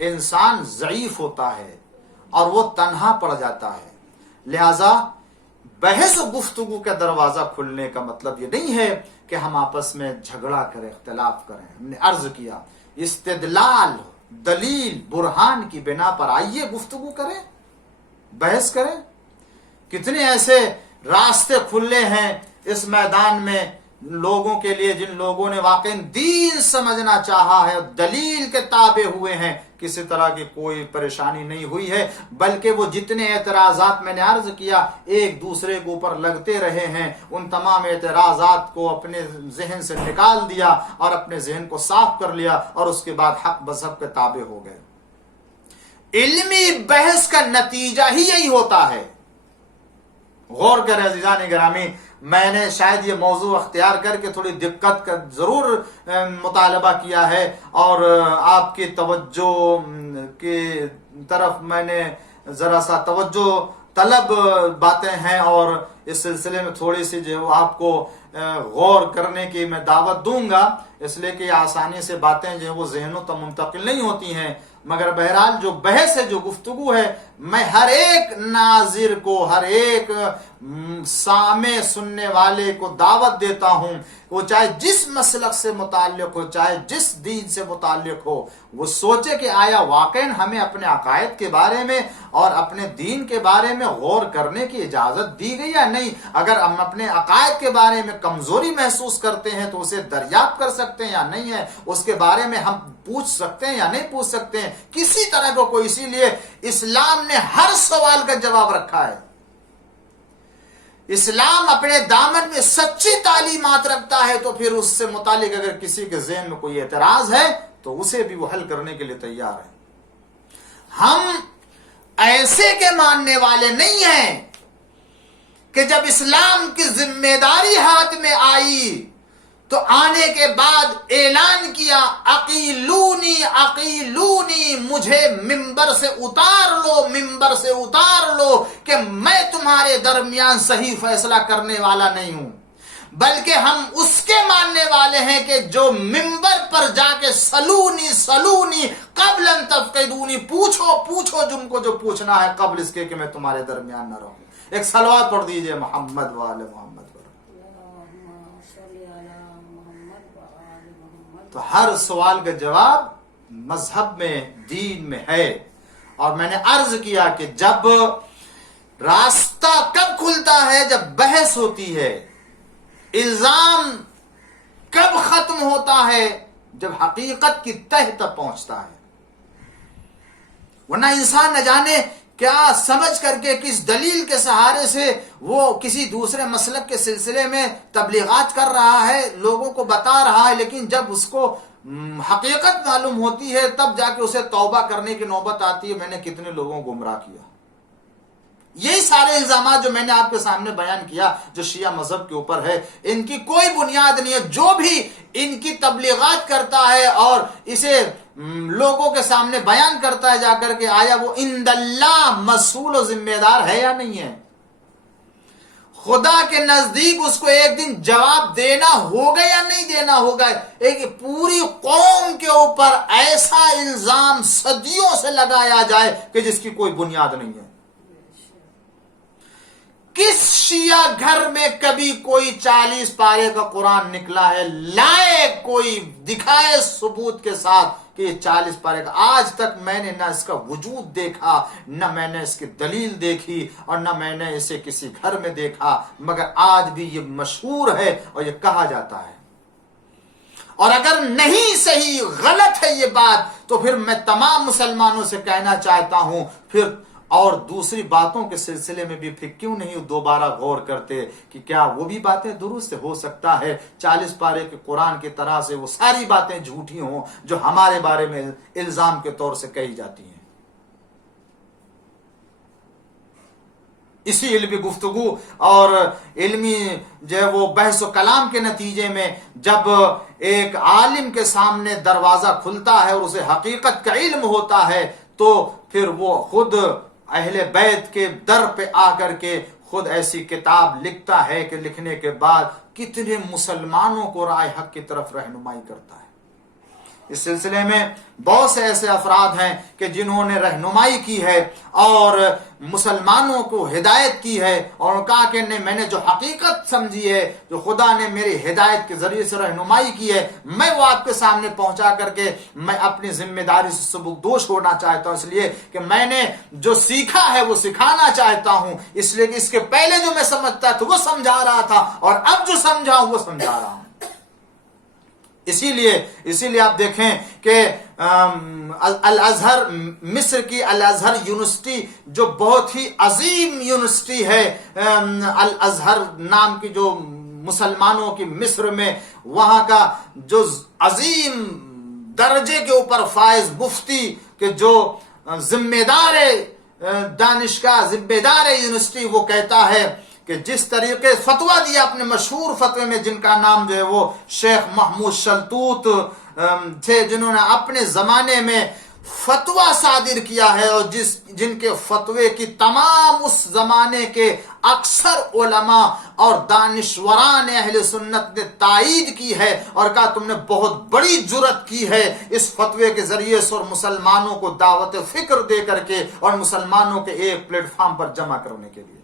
انسان ضعیف ہوتا ہے اور وہ تنہا پڑ جاتا ہے۔ لہذا بحث و گفتگو کا دروازہ کھلنے کا مطلب یہ نہیں ہے کہ ہم آپس میں جھگڑا کریں، اختلاف کریں۔ ہم نے عرض کیا استدلال، دلیل، برہان کی بنا پر آئیے گفتگو کریں، بحث کریں۔ کتنے ایسے راستے کھلے ہیں اس میدان میں لوگوں کے لیے جن لوگوں نے واقعی دین سمجھنا چاہا ہے، دلیل کے تابع ہوئے ہیں، کسی طرح کی کوئی پریشانی نہیں ہوئی ہے، بلکہ وہ جتنے اعتراضات میں نے عرض کیا ایک دوسرے کے اوپر لگتے رہے ہیں، ان تمام اعتراضات کو اپنے ذہن سے نکال دیا اور اپنے ذہن کو صاف کر لیا اور اس کے بعد حق مذہب کے تابع ہو گئے۔ علمی بحث کا نتیجہ ہی یہی ہوتا ہے۔ غور کریں عزیزان گرامی، میں نے شاید یہ موضوع اختیار کر کے تھوڑی دقت کا ضرور مطالبہ کیا ہے اور آپ کی توجہ کی طرف میں نے ذرا سا توجہ طلب باتیں ہیں اور اس سلسلے میں تھوڑی سی جو آپ کو غور کرنے کی میں دعوت دوں گا، اس لیے کہ آسانی سے باتیں جو وہ ذہنوں تک منتقل نہیں ہوتی ہیں، مگر بہرحال جو بحث ہے، جو گفتگو ہے، میں ہر ایک ناظر کو، ہر ایک سامع سننے والے کو دعوت دیتا ہوں، وہ چاہے جس مسلک سے متعلق ہو، چاہے جس دین سے متعلق ہو، وہ سوچے کہ آیا واقعاً ہمیں اپنے عقائد کے بارے میں اور اپنے دین کے بارے میں غور کرنے کی اجازت دی گئی یا نہیں۔ اگر ہم اپنے عقائد کے بارے میں کمزوری محسوس کرتے ہیں تو اسے دریافت کر سکتے ہیں یا نہیں ہے، اس کے بارے میں ہم پوچھ سکتے ہیں یا نہیں پوچھ سکتے ہیں، کسی طرح کو کوئی۔ اسی لیے اسلام نے ہر سوال کا جواب رکھا ہے۔ اسلام اپنے دامن میں سچی تعلیمات رکھتا ہے، تو پھر اس سے متعلق اگر کسی کے ذہن میں کوئی اعتراض ہے تو اسے بھی وہ حل کرنے کے لیے تیار ہے۔ ہم ایسے کے ماننے والے نہیں ہیں کہ جب اسلام کی ذمہ داری ہاتھ میں آئی تو آنے کے بعد اعلان کیا عقیلونی عقیلونی، مجھے ممبر سے اتار لو کہ میں تمہارے درمیان صحیح فیصلہ کرنے والا نہیں ہوں، بلکہ ہم اس کے ماننے والے ہیں کہ جو ممبر پر جا کے سلونی قبل ان تفقدونی، پوچھو جن کو جو پوچھنا ہے قبل اس کے کہ میں تمہارے درمیان نہ رہوں۔ ایک صلوات پڑھ دیجئے محمد وآل محمد۔ تو ہر سوال کا جواب مذہب میں، دین میں ہے۔ اور میں نے عرض کیا کہ جب راستہ کب کھلتا ہے؟ جب بحث ہوتی ہے۔ الزام کب ختم ہوتا ہے؟ جب حقیقت کی تہ تک پہنچتا ہے۔ ورنہ انسان نہ جانے کیا سمجھ کر کے، کس دلیل کے سہارے سے وہ کسی دوسرے مسلک کے سلسلے میں تبلیغات کر رہا ہے، لوگوں کو بتا رہا ہے، لیکن جب اس کو حقیقت معلوم ہوتی ہے تب جا کے اسے توبہ کرنے کی نوبت آتی ہے۔ میں نے کتنے لوگوں کو گمراہ کیا۔ یہی سارے الزامات جو میں نے آپ کے سامنے بیان کیا جو شیعہ مذہب کے اوپر ہے، ان کی کوئی بنیاد نہیں ہے۔ جو بھی ان کی تبلیغات کرتا ہے اور اسے لوگوں کے سامنے بیان کرتا ہے جا کر کے، آیا وہ عند اللہ مسئول و ذمہ دار ہے یا نہیں ہے؟ خدا کے نزدیک اس کو ایک دن جواب دینا ہوگا یا نہیں دینا ہوگا؟ ایک پوری قوم کے اوپر ایسا الزام صدیوں سے لگایا جائے کہ جس کی کوئی بنیاد نہیں ہے۔ کس شیعہ گھر میں کبھی کوئی 40 پارے کا قرآن نکلا ہے؟ لائے کوئی، دکھائے ثبوت کے ساتھ کہ یہ 40 پارے کا۔ آج تک میں نے نہ اس کا وجود دیکھا، نہ میں نے اس کی دلیل دیکھی، اور نہ میں نے اسے کسی گھر میں دیکھا، مگر آج بھی یہ مشہور ہے اور یہ کہا جاتا ہے۔ اور اگر نہیں صحیح، غلط ہے یہ بات، تو پھر میں تمام مسلمانوں سے کہنا چاہتا ہوں، پھر اور دوسری باتوں کے سلسلے میں بھی پھر کیوں نہیں دوبارہ غور کرتے کہ کیا وہ بھی باتیں درست ہو سکتا ہے 40 پارے کے قرآن کی طرح سے وہ ساری باتیں جھوٹی ہوں جو ہمارے بارے میں الزام کے طور سے کہی جاتی ہیں۔ اسی علمی گفتگو اور علمی جو ہے وہ بحث و کلام کے نتیجے میں جب ایک عالم کے سامنے دروازہ کھلتا ہے اور اسے حقیقت کا علم ہوتا ہے، تو پھر وہ خود اہل بیت کے در پہ آ کر کے خود ایسی کتاب لکھتا ہے کہ لکھنے کے بعد کتنے مسلمانوں کو رائے حق کی طرف رہنمائی کرتا ہے۔ اس سلسلے میں بہت سے ایسے افراد ہیں کہ جنہوں نے رہنمائی کی ہے اور مسلمانوں کو ہدایت کی ہے، اور کہا کہ میں نے جو حقیقت سمجھی ہے، جو خدا نے میری ہدایت کے ذریعے سے رہنمائی کی ہے، میں وہ آپ کے سامنے پہنچا کر کے میں اپنی ذمہ داری سے سبکدوش ہونا چاہتا ہوں، اس لیے کہ میں نے جو سیکھا ہے وہ سکھانا چاہتا ہوں، اس لیے کہ اس کے پہلے جو میں سمجھتا تھا وہ سمجھا رہا تھا، اور اب جو سمجھا ہوں وہ سمجھا رہا ہوں۔ اسی لیے آپ دیکھیں کہ الازہر، مصر کی الازہر یونیورسٹی جو بہت ہی عظیم یونیورسٹی ہے، الازہر نام کی جو مسلمانوں کی مصر میں، وہاں کا جو عظیم درجے کے اوپر فائز مفتی کہ جو ذمہ دار دانشگاہ، ذمہ دار یونیورسٹی، وہ کہتا ہے کہ جس طریقے فتویٰ دیا اپنے مشہور فتوے میں، جن کا نام جو ہے وہ شیخ محمود شلتوت تھے، جنہوں نے اپنے زمانے میں فتویٰ صادر کیا ہے، اور جن کے فتوے کی تمام اس زمانے کے اکثر علماء اور دانشوران اہل سنت نے تائید کی ہے، اور کہا تم نے بہت بڑی جرات کی ہے اس فتوے کے ذریعے سے اور مسلمانوں کو دعوت فکر دے کر کے اور مسلمانوں کے ایک پلیٹ فارم پر جمع کرنے کے لیے۔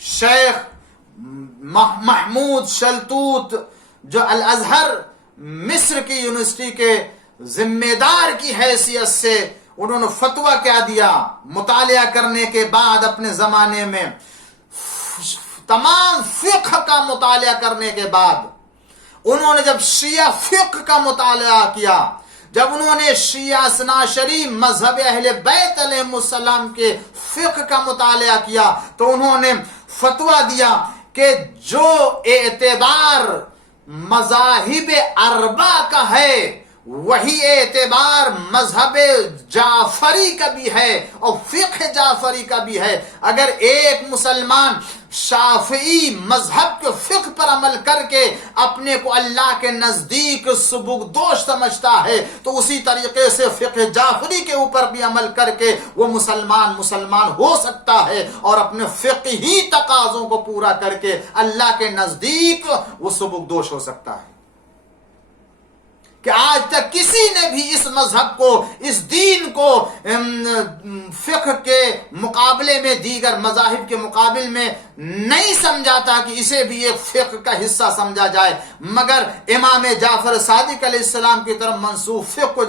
شیخ محمود شلتوت جو الازہر مصر کی یونیورسٹی کے ذمہ دار کی حیثیت سے، انہوں نے فتویٰ کیا دیا مطالعہ کرنے کے بعد اپنے زمانے میں، تمام فقہ کا مطالعہ کرنے کے بعد انہوں نے جب شیعہ فقہ کا مطالعہ کیا، جب انہوں نے شیعہ اثنا عشری مذہب اہل بیت علیہ السلام کے فقہ کا مطالعہ کیا، تو انہوں نے فتویٰ دیا کہ جو اعتبار مذاہب اربع کا ہے وہی اعتبار مذہب جعفری کا بھی ہے اور فقہ جعفری کا بھی ہے. اگر ایک مسلمان شافعی مذہب کے فقہ پر عمل کر کے اپنے کو اللہ کے نزدیک سبکدوش سمجھتا ہے تو اسی طریقے سے فقہ جعفری کے اوپر بھی عمل کر کے وہ مسلمان ہو سکتا ہے اور اپنے فقہی تقاضوں کو پورا کر کے اللہ کے نزدیک وہ سبکدوش ہو سکتا ہے. کہ آج تک کسی نے بھی اس مذہب کو، اس دین کو فقہ کے مقابلے میں، دیگر مذاہب کے مقابل میں نہیں سمجھا تھا کہ اسے بھی ایک فقہ کا حصہ سمجھا جائے، مگر امام جعفر صادق علیہ السلام کی طرف منسوب فقہ کو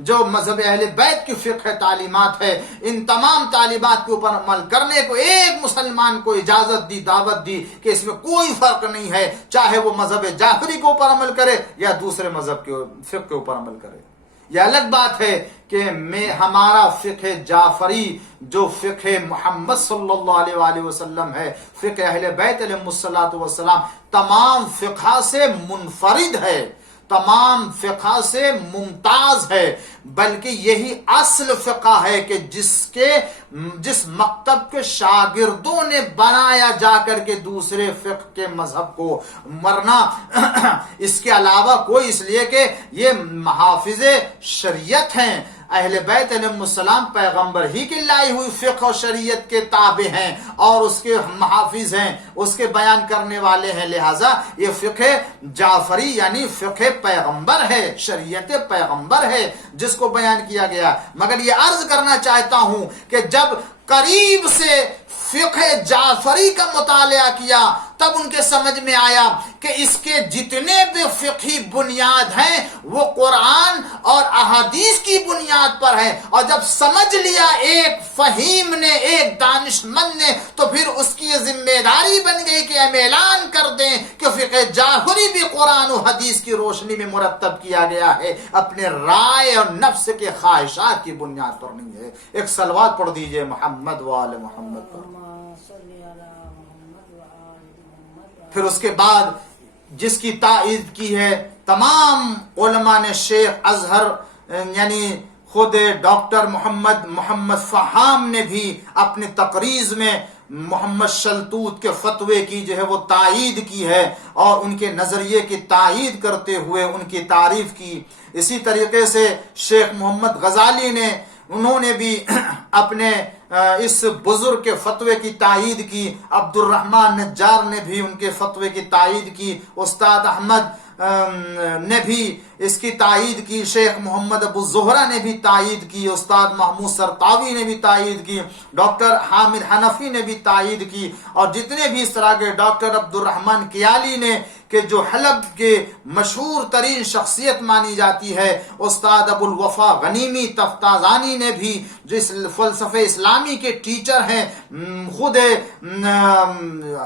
جو مذہب اہل بیت کی فقہ تعلیمات ہے، ان تمام تعلیمات کے اوپر عمل کرنے کو ایک مسلمان کو اجازت دی، دعوت دی کہ اس میں کوئی فرق نہیں ہے، چاہے وہ مذہب جعفری کے اوپر عمل کرے یا دوسرے مذہب کے فقہ کے اوپر عمل کرے. یہ الگ بات ہے کہ ہمارا فقہ جعفری جو فقہ محمد صلی اللہ علیہ وآلہ وسلم ہے، فقہ اہل بیت علیہ السلام تمام فقہ سے منفرد ہے، تمام فقہ سے ممتاز ہے، بلکہ یہی اصل فقہ ہے کہ جس مکتب کے شاگردوں نے بنایا جا کر کے دوسرے فقہ کے مذہب کو، ورنہ اس کے علاوہ کوئی، اس لیے کہ یہ محافظ شریعت ہیں. اہل بیت علیہ السلام پیغمبر ہی کی لائی ہوئی فقہ و شریعت کے تابع ہیں اور اس کے محافظ ہیں، اس کے بیان کرنے والے ہیں. لہٰذا یہ فقہ جعفری یعنی فقہ پیغمبر ہے، شریعت پیغمبر ہے جس کو بیان کیا گیا. مگر یہ عرض کرنا چاہتا ہوں کہ جب قریب سے فقہ جعفری کا مطالعہ کیا تب ان کے سمجھ میں آیا کہ اس کے جتنے بھی فقہی بنیاد ہیں وہ قرآن اور احادیث کی بنیاد پر ہیں. اور جب سمجھ لیا ایک فہیم نے، ایک دانش مند نے، تو پھر اس کی یہ ذمہ داری بن گئی کہ ہم اعلان کر دیں کہ فقہ جعفری بھی قرآن و حدیث کی روشنی میں مرتب کیا گیا ہے، اپنے رائے اور نفس کے خواہشات کی بنیاد پر نہیں ہے. ایک صلوات پڑھ دیجئے محمد و آل محمد پر. پھر اس کے بعد جس کی تائید کی ہے تمام علماء نے، شیخ اظہر یعنی خود ڈاکٹر محمد فہام نے بھی اپنی تقریض میں محمد شلتوت کے فتوے کی جو ہے وہ تائید کی ہے اور ان کے نظریے کی تائید کرتے ہوئے ان کی تعریف کی. اسی طریقے سے شیخ محمد غزالی نے، انہوں نے بھی اپنے اس بزرگ کے فتوے کی تائید کی. عبد الرحمن نجار نے بھی ان کے فتوے کی تائید کی. استاد احمد نے بھی اس کی تائید کی. شیخ محمد ابو زہرہ نے بھی تائید کی. استاد محمود سرطاوی نے بھی تائید کی. ڈاکٹر حامد حنفی نے بھی تائید کی. اور جتنے بھی اس طرح کے، ڈاکٹر عبد الرحمن کیالی نے کہ جو حلب کے مشہور ترین شخصیت مانی جاتی ہے، استاد ابو الوفا غنیمی تفتازانی نے بھی جو اس فلسفہ اسلامی کے ٹیچر ہیں، خود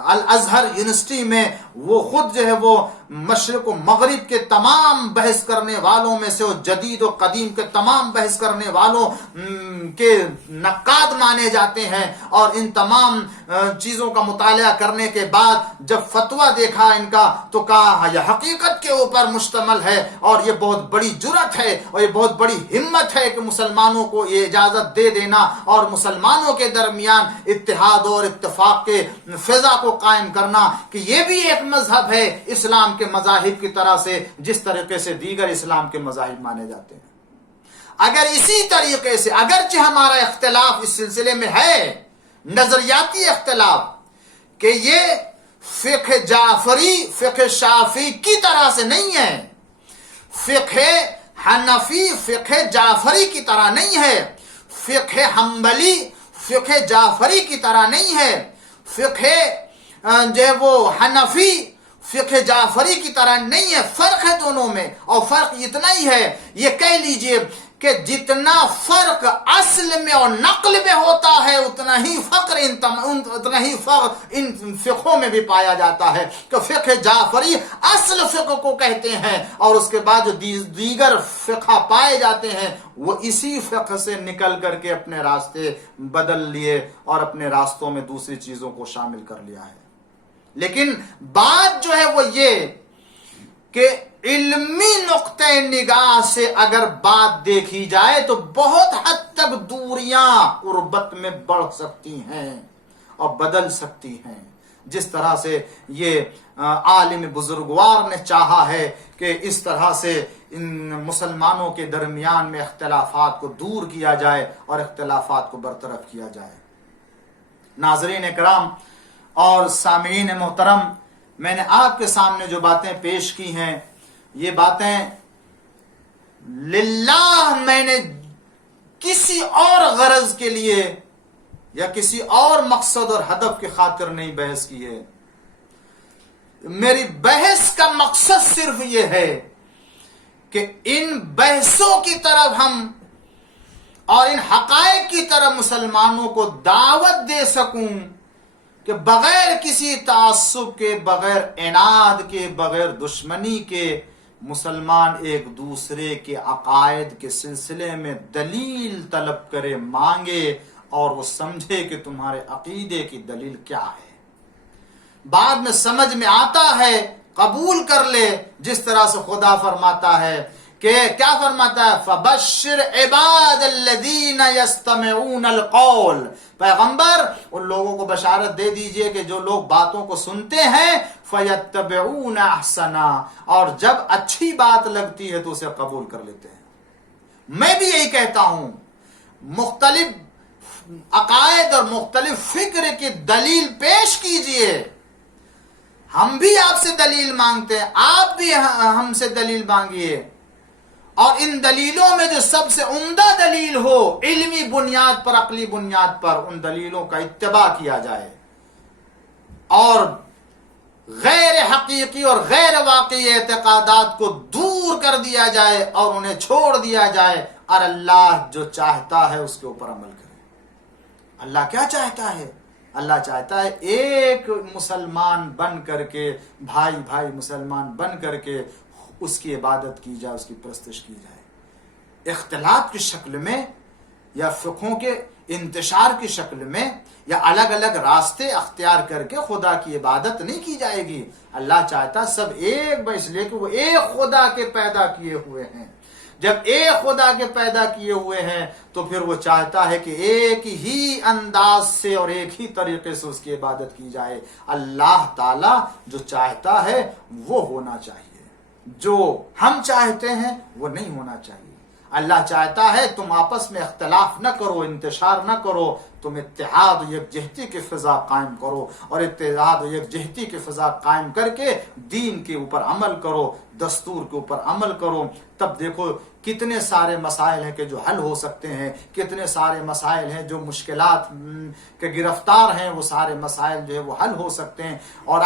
الازہر یونیورسٹی میں وہ خود جو ہے وہ مشرق و مغرب کے تمام بحث کرنے والوں میں سے، اور جدید و قدیم کے تمام بحث کرنے والوں کے نقاد مانے جاتے ہیں. اور ان تمام چیزوں کا مطالعہ کرنے کے بعد جب فتویٰ دیکھا ان کا تو کہا یہ حقیقت کے اوپر مشتمل ہے اور یہ بہت بڑی جرأت ہے اور یہ بہت بڑی ہمت ہے کہ مسلمانوں کو یہ اجازت دے دینا اور مسلمانوں کے درمیان اتحاد اور اتفاق کے فضا کو قائم کرنا کہ یہ بھی ایک مذہب ہے اسلام کے مذاہب کی طرح سے جس طریقے سے دیگر اسلام کے مذاہب مانے جاتے ہیں. اگر اسی طریقے سے، اگرچہ ہمارا اختلاف اس سلسلے میں ہے، نظریاتی اختلاف، کہ یہ فقہ جعفری فقہ شافعی کی طرح سے نہیں ہے، فقہ حنفی فقہ جعفری کی طرح نہیں ہے، فقہ حنبلی فقہ جعفری کی طرح نہیں ہے، فقہ جو ہے وہ حنفی فقہ جعفری کی طرح نہیں ہے. فرق ہے دونوں میں، اور فرق اتنا ہی ہے، یہ کہہ لیجئے کہ جتنا فرق اصل میں اور نقل میں ہوتا ہے اتنا ہی فرق ان فقہوں میں بھی پایا جاتا ہے کہ فقہ جعفری اصل فقہ کو کہتے ہیں اور اس کے بعد جو دیگر فقہ پائے جاتے ہیں وہ اسی فقہ سے نکل کر کے اپنے راستے بدل لیے اور اپنے راستوں میں دوسری چیزوں کو شامل کر لیا ہے. لیکن بات جو ہے وہ یہ کہ علمی نقطہ نگاہ سے اگر بات دیکھی جائے تو بہت حد تک دوریاں قربت میں بڑھ سکتی ہیں اور بدل سکتی ہیں، جس طرح سے یہ عالم بزرگوار نے چاہا ہے کہ اس طرح سے ان مسلمانوں کے درمیان میں اختلافات کو دور کیا جائے اور اختلافات کو برطرف کیا جائے۔ ناظرین کرام اور سامعین محترم، میں نے آپ کے سامنے جو باتیں پیش کی ہیں، یہ باتیں للہ میں نے کسی اور غرض کے لیے یا کسی اور مقصد اور ہدف کی خاطر نہیں بحث کی ہے۔ میری بحث کا مقصد صرف یہ ہے کہ ان بحثوں کی طرف ہم اور ان حقائق کی طرف مسلمانوں کو دعوت دے سکوں کہ بغیر کسی تعصب کے، بغیر عناد کے، بغیر دشمنی کے مسلمان ایک دوسرے کے عقائد کے سلسلے میں دلیل طلب کرے، مانگے اور وہ سمجھے کہ تمہارے عقیدے کی دلیل کیا ہے۔ بعد میں سمجھ میں آتا ہے، قبول کر لے، جس طرح سے خدا فرماتا ہے کہ کیا فرماتا ہے؟ فَبَشِّرْ عِبَادَ الَّذِينَ يَسْتَمِعُونَ الْقَوْلَ، پیغمبر ان لوگوں کو بشارت دے دیجئے کہ جو لوگ باتوں کو سنتے ہیں فَيَتَّبِعُونَ أَحْسَنَا، اور جب اچھی بات لگتی ہے تو اسے قبول کر لیتے ہیں۔ میں بھی یہی کہتا ہوں، مختلف عقائد اور مختلف فکر کی دلیل پیش کیجئے، ہم بھی آپ سے دلیل مانگتے ہیں، آپ بھی ہم سے دلیل مانگیے، اور ان دلیلوں میں جو سب سے عمدہ دلیل ہو، علمی بنیاد پر، عقلی بنیاد پر، ان دلیلوں کا اتباع کیا جائے اور غیر حقیقی اور غیر واقعی اعتقادات کو دور کر دیا جائے اور انہیں چھوڑ دیا جائے، اور اللہ جو چاہتا ہے اس کے اوپر عمل کرے۔ اللہ کیا چاہتا ہے؟ اللہ چاہتا ہے ایک مسلمان بن کر کے، بھائی بھائی مسلمان بن کر کے اس کی عبادت کی جائے، اس کی پرستش کی جائے۔ اختلاف کی شکل میں یا فقہوں کے انتشار کی شکل میں یا الگ الگ راستے اختیار کر کے خدا کی عبادت نہیں کی جائے گی۔ اللہ چاہتا سب ایک، اس لیے کہ وہ ایک خدا کے پیدا کیے ہوئے ہیں۔ جب ایک خدا کے پیدا کیے ہوئے ہیں تو پھر وہ چاہتا ہے کہ ایک ہی انداز سے اور ایک ہی طریقے سے اس کی عبادت کی جائے۔ اللہ تعالی جو چاہتا ہے وہ ہونا چاہیے، جو ہم چاہتے ہیں وہ نہیں ہونا چاہیے۔ اللہ چاہتا ہے تم آپس میں اختلاف نہ کرو، انتشار نہ کرو، تم اتحاد و یکجہتی کی فضا قائم کرو، اور اتحاد و یکجہتی کی فضا قائم کر کے دین کے اوپر عمل کرو، دستور کے اوپر عمل کرو۔ تب دیکھو کتنے سارے مسائل ہیں کہ جو حل ہو سکتے ہیں، کتنے سارے مسائل ہیں جو مشکلات کے گرفتار ہیں، وہ سارے مسائل جو ہے وہ حل ہو سکتے ہیں۔ اور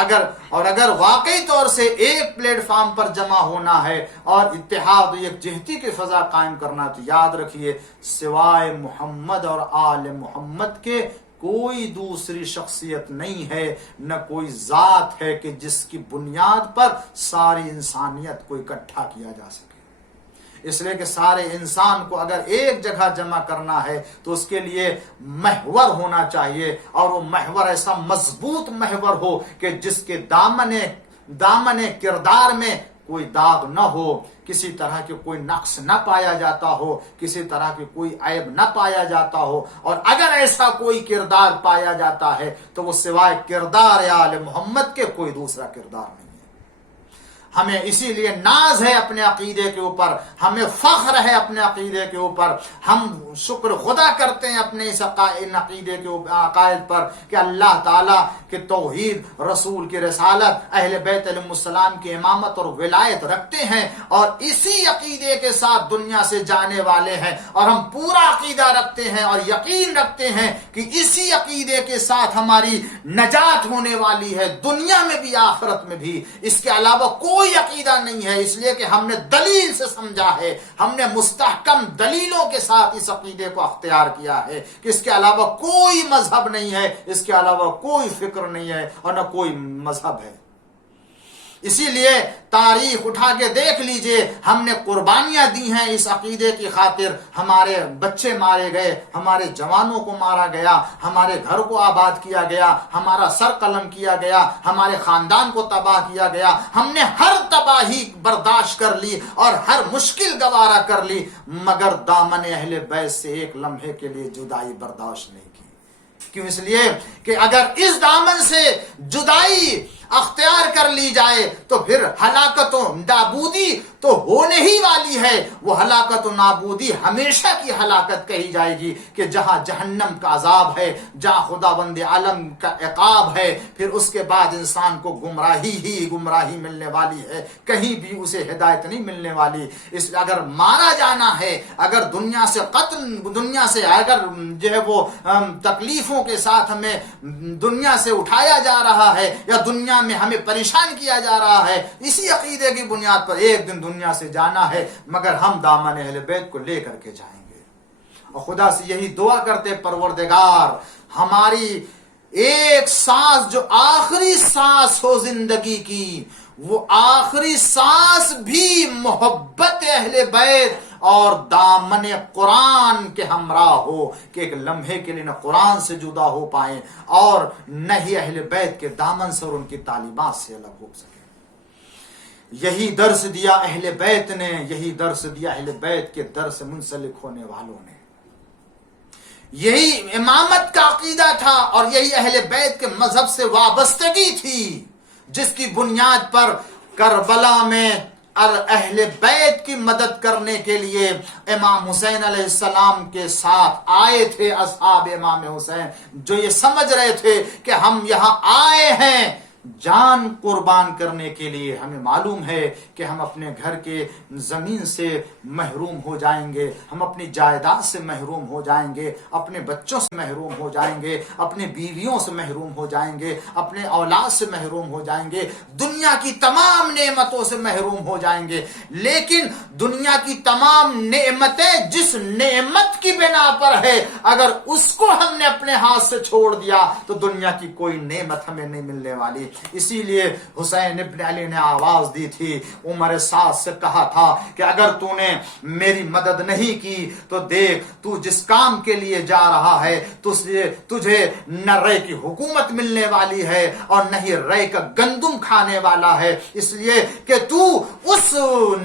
اگر واقعی طور سے ایک پلیٹ فارم پر جمع ہونا ہے اور اتحاد و یکجہتی کی فضا قائم کرنا، تو یاد رکھیے سوائے محمد اور آل محمد کے کوئی دوسری شخصیت نہیں ہے، نہ کوئی ذات ہے کہ جس کی بنیاد پر ساری انسانیت کو اکٹھا کیا جا سکے۔ اس لیے کہ سارے انسان کو اگر ایک جگہ جمع کرنا ہے تو اس کے لیے محور ہونا چاہیے، اور وہ محور ایسا مضبوط محور ہو کہ جس کے دامن کردار میں کوئی داغ نہ ہو، کسی طرح کے کوئی نقص نہ پایا جاتا ہو، کسی طرح کی کوئی عیب نہ پایا جاتا ہو، اور اگر ایسا کوئی کردار پایا جاتا ہے تو وہ سوائے کردار آل محمد کے کوئی دوسرا کردار نہیں۔ ہمیں اسی لیے ناز ہے اپنے عقیدے کے اوپر، ہمیں فخر ہے اپنے عقیدے کے اوپر، ہم شکر خدا کرتے ہیں اپنے اس عقیدے کے عقائد پر کہ اللہ تعالیٰ کے توحید، رسول کی رسالت، اہل بیت علیہ السلام کی امامت اور ولایت رکھتے ہیں، اور اسی عقیدے کے ساتھ دنیا سے جانے والے ہیں، اور ہم پورا عقیدہ رکھتے ہیں اور یقین رکھتے ہیں کہ اسی عقیدے کے ساتھ ہماری نجات ہونے والی ہے، دنیا میں بھی آخرت میں بھی۔ اس کے علاوہ کوئی عقیدہ نہیں ہے، اس لیے کہ ہم نے دلیل سے سمجھا ہے، ہم نے مستحکم دلیلوں کے ساتھ اس عقیدے کو اختیار کیا ہے کہ اس کے علاوہ کوئی مذہب نہیں ہے، اس کے علاوہ کوئی فکر نہیں ہے اور نہ کوئی مذہب ہے۔ اسی لیے تاریخ اٹھا کے دیکھ لیجئے، ہم نے قربانیاں دی ہیں اس عقیدے کی خاطر، ہمارے بچے مارے گئے، ہمارے جوانوں کو مارا گیا، ہمارے گھر کو آباد کیا گیا، ہمارا سر قلم کیا گیا، ہمارے خاندان کو تباہ کیا گیا، ہم نے ہر تباہی برداشت کر لی اور ہر مشکل گوارا کر لی، مگر دامن اہل بیت سے ایک لمحے کے لیے جدائی برداشت نہیں کی۔ کیوں؟ اس لیے کہ اگر اس دامن سے جدائی اختیار کر لی جائے تو پھر ہلاکت و نابودی تو ہونے ہی والی ہے۔ وہ ہلاکت و نابودی ہمیشہ کی ہلاکت کہی جائے گی کہ جہاں جہنم کا عذاب ہے، جہاں خداوند عالم کا عقاب ہے، پھر اس کے بعد انسان کو گمراہی ہی گمراہی ملنے والی ہے، کہیں بھی اسے ہدایت نہیں ملنے والی۔ اس لیے اگر مارا جانا ہے، اگر دنیا سے قتل، دنیا سے اگر جو ہے وہ تکلیفوں کے ساتھ ہمیں دنیا سے اٹھایا جا رہا ہے یا دنیا میں ہمیں پریشان کیا جا رہا ہے، اسی عقیدے کی بنیاد پر ایک دن دنیا سے جانا ہے، مگر ہم دامن اہل بیت کو لے کر کے جائیں گے۔ اور خدا سے یہی دعا کرتے، پروردگار ہماری ایک سانس جو آخری سانس ہو زندگی کی، وہ آخری سانس بھی محبت اہل بیت اور دامن قرآن کے ہمراہ ہو، کہ ایک لمحے کے لیے نہ قرآن سے جدا ہو پائیں اور نہ ہی اہل بیت کے دامن سے اور ان کی تعلیمات سے الگ ہو سکیں۔ یہی درس دیا اہل بیت نے، یہی درس دیا اہل بیت کے در سے منسلک ہونے والوں نے، یہی امامت کا عقیدہ تھا اور یہی اہل بیت کے مذہب سے وابستگی تھی، جس کی بنیاد پر کربلا میں اہل بیت کی مدد کرنے کے لیے امام حسین علیہ السلام کے ساتھ آئے تھے اصحاب امام حسین، جو یہ سمجھ رہے تھے کہ ہم یہاں آئے ہیں جان قربان کرنے کے لیے۔ ہمیں معلوم ہے کہ ہم اپنے گھر کے زمین سے محروم ہو جائیں گے، ہم اپنی جائیداد سے محروم ہو جائیں گے، اپنے بچوں سے محروم ہو جائیں گے، اپنے بیویوں سے محروم ہو جائیں گے، اپنے اولاد سے محروم ہو جائیں گے، دنیا کی تمام نعمتوں سے محروم ہو جائیں گے۔ لیکن دنیا کی تمام نعمتیں جس نعمت کی بنا پر ہے، اگر اس کو ہم نے اپنے ہاتھ سے چھوڑ دیا تو دنیا کی کوئی نعمت ہمیں نہیں ملنے والی۔ اسی لیے حسین ابن علی نے آواز دی تھی، عمر سعد سے کہا تھا کہ اگر تو نے میری مدد نہیں کی تو دیکھ تو جس کام کے لیے جا رہا ہے تجھے نہ رے کی حکومت ملنے والی ہے اور نہ ہی رے کا گندم کھانے والا ہے، اس لیے کہ تو اس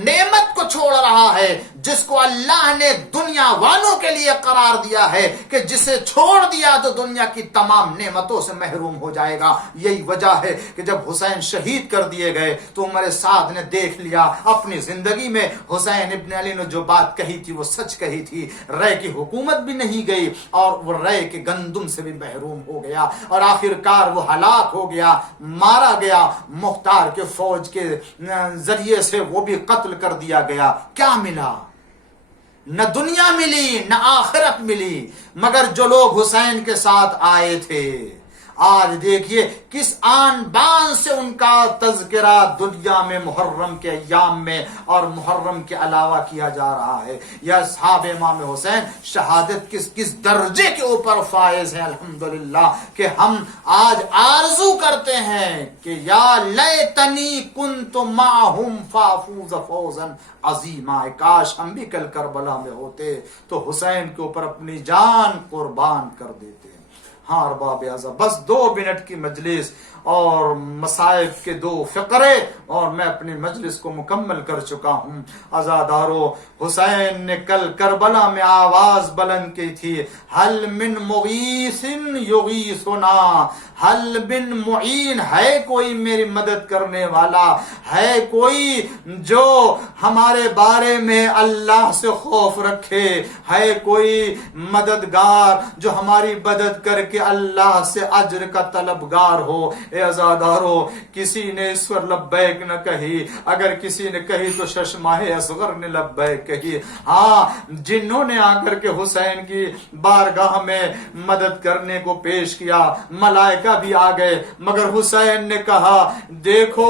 نعمت کو چھوڑ رہا ہے جس کو اللہ نے دنیا والوں کے لیے قرار دیا ہے کہ جسے چھوڑ دیا تو دنیا کی تمام نعمتوں سے محروم ہو جائے گا۔ یہی وجہ ہے کہ جب حسین شہید کر دیے گئے تو عمر سعد نے دیکھ لیا اپنی زندگی میں حسین ابن علی نے جو بات کہی تھی وہ سچ کہی تھی، رے کی حکومت بھی نہیں گئی اور وہ رے کے گندم سے بھی محروم ہو گیا اور آخر کار وہ ہلاک ہو گیا، مارا گیا، مختار کے فوج کے ذریعے سے وہ بھی قتل کر دیا گیا۔ کیا ملا؟ نہ دنیا ملی نہ آخرت ملی، مگر جو لوگ حسین کے ساتھ آئے تھے آج دیکھیے کس آن بان سے ان کا تذکرہ دنیا میں محرم کے ایام میں اور محرم کے علاوہ کیا جا رہا ہے۔ یا اصحاب امام حسین شہادت کس درجے کے اوپر فائز ہیں الحمدللہ، کہ ہم آج آرزو کرتے ہیں کہ یا لیتنی کنت معہم فافوز فوزا عظیما، کاش ہم بھی کل کربلا میں ہوتے تو حسین کے اوپر اپنی جان قربان کر دیتے۔ ہاں ارباب اعظم، بس 2 منٹ کی مجلس اور مصائب کے 2 فقرے اور میں اپنی مجلس کو مکمل کر چکا ہوں۔ عزادارو، حسین نے کل کربلا میں آواز بلند کی تھی، حل من مغیث یغیثنا، حل من معین، ہے کوئی میری مدد کرنے والا، ہے کوئی جو ہمارے بارے میں اللہ سے خوف رکھے، ہے کوئی مددگار جو ہماری مدد کر کے اللہ سے اجر کا طلبگار ہو۔ اے عزادارو، کسی نے اس پر لبیک نہ کہی، اگر کسی نے کہی تو ششماہ اصغر نے لبیک کہی۔ ہاں، جنہوں نے آ کر کے حسین کی بارگاہ میں مدد کرنے کو پیش کیا، ملائکہ بھی آ گئے، مگر حسین نے کہا دیکھو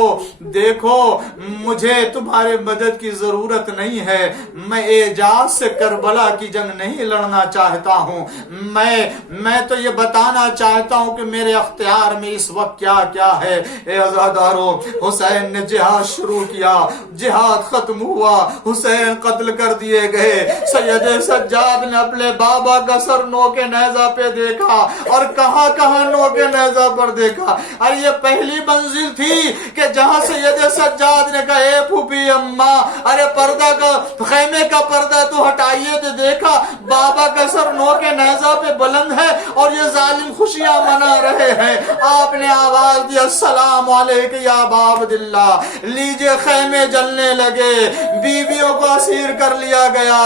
دیکھو مجھے تمہارے مدد کی ضرورت نہیں ہے، میں اعجاز سے کربلا کی جنگ نہیں لڑنا چاہتا ہوں، میں تو یہ بتانا چاہتا ہوں کہ میرے اختیار میں اس وقت کیا کیا کیا ہے۔ اے عزادارو، حسین نے جہاد شروع کیا، جہاد ختم ہوا، حسین قتل کر دیے گئے۔ سید سجاد نے اپنے بابا کا سر نوکے نیزہ پہ دیکھا، اور کہاں کہاں نوکے نیزہ پر دیکھا۔ اور یہ پہلی منزل تھی کہ جہاں سید سجاد نے کہا اے پھوپھی اماں، ارے پردہ کا، خیمے کا پردہ تو ہٹائیے، تو دیکھا بابا کا سر نوکے نیزہ پہ بلند ہے اور یہ ظالم خوشیاں منا رہے ہیں۔ آپ نے آواز دی السلام علیکم یا ابا عبداللہ، لیجئے خیمے جلنے لگے، بیویوں کو اسیر کر لیا گیا،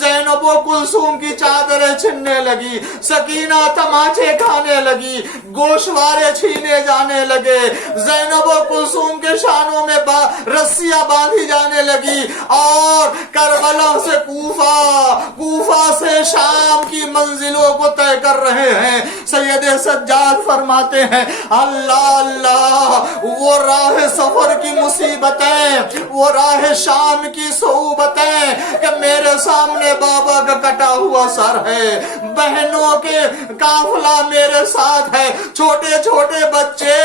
زینب و کلثوم کی چادریں چھننے لگی، سکینہ تماچے کھانے لگی، گوشوارے چھینے جانے لگے، زینب و کلثوم کے شانوں میں رسیاں باندھی جانے لگی، اور کربلا سے کوفہ سے شام کی منزلوں کو طے کر رہے ہیں۔ سید سجاد فرماتے ہیں اللہ اللہ، وہ راہ سفر کی مصیبتیں، وہ راہ شام کی صعوبتیں کہ میرے سامنے بابا کا کٹا ہوا سر ہے، بہنوں کے قافلہ میرے ساتھ ہے، چھوٹے چھوٹے بچے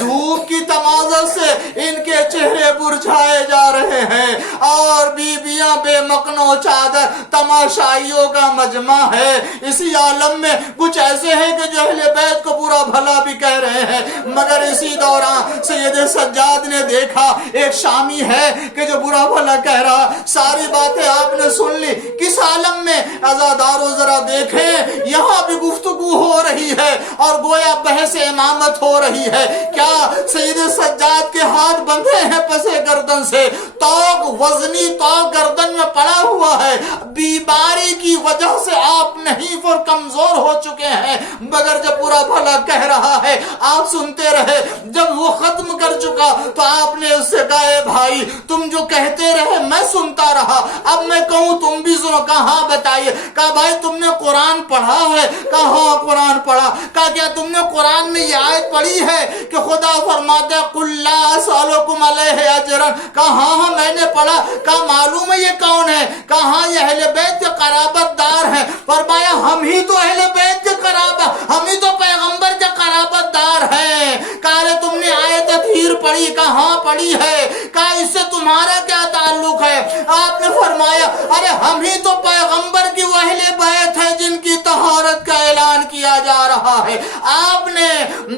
دھوپ کی تمازت سے ان کے چہرے برجھائے جا رہے ہیں، اور بیویاں بے مقنو چادر، تماشائیوں کا مجمع ہے۔ اسی عالم میں کچھ ایسے ہیں کہ جو اہل بیت کو برا بھلا بھی کہہ رہے ہیں، مگر اسی دوران سید سجاد نے دیکھا ایک شامی ہے کہ جو برا بھلا کہہ رہا۔ ساری باتیں آپ نے سن لی، کس عالم میں عزادارو ذرا دیکھیں، یہاں بھی گفتگو ہو رہی ہے اور گویا بحث امامت ہو رہی ہے۔ کیا سید سجاد کے ہاتھ بندھے ہیں پسے گردن سے، توق وزنی توق گردن میں پڑا ہوا ہے، بیماری کی وجہ سے آپ نہیں پر کمزور ہو چکے ہیں، مگر جب برا بھلا کہہ رہا ہے آپ سنتے رہے۔ جب وہ ختم کر چکا تو آپ نے اس سے کہا اے بھائی تم جو کہتے رہے میں سنتا رہا، اب میں کہوں تم بھی سنو۔ کہا ہاں بتائیے۔ کہا بھائی تم نے قرآن پڑھا ہے؟ کہا ہاں قرآن پڑھا۔ کہا کیا تم نے قرآن میں یہ آیت پڑھی ہے کہ خدا فرماتا ہے قُلْ لَا أَسْأَلُكُمْ عَلَيْهِ أَجْرًا؟ کہا ہاں ہاں میں نے پڑھا۔ کہا معلوم ہے یہ کون ہے؟ کہا ہاں یہ اہل بیت کے قرابت دار ہیں۔ فرمایا ہم ہی تو اہل بیت کے قرابت، ہم ہی تو پیغمبر کے قرابت دار ہیں۔ کہا تم نے آیت تطہیر پڑھی؟ کہا ہاں پڑھی ہے۔ کہا اس سے تمہارا کیا تعلق ہے؟ آپ نے فرمایا ارے ہم ہی تو پیغمبر کی وہ اہل بیت ہے جن کی طہارت کا اعلان کیا جا رہا ہے۔ آپ نے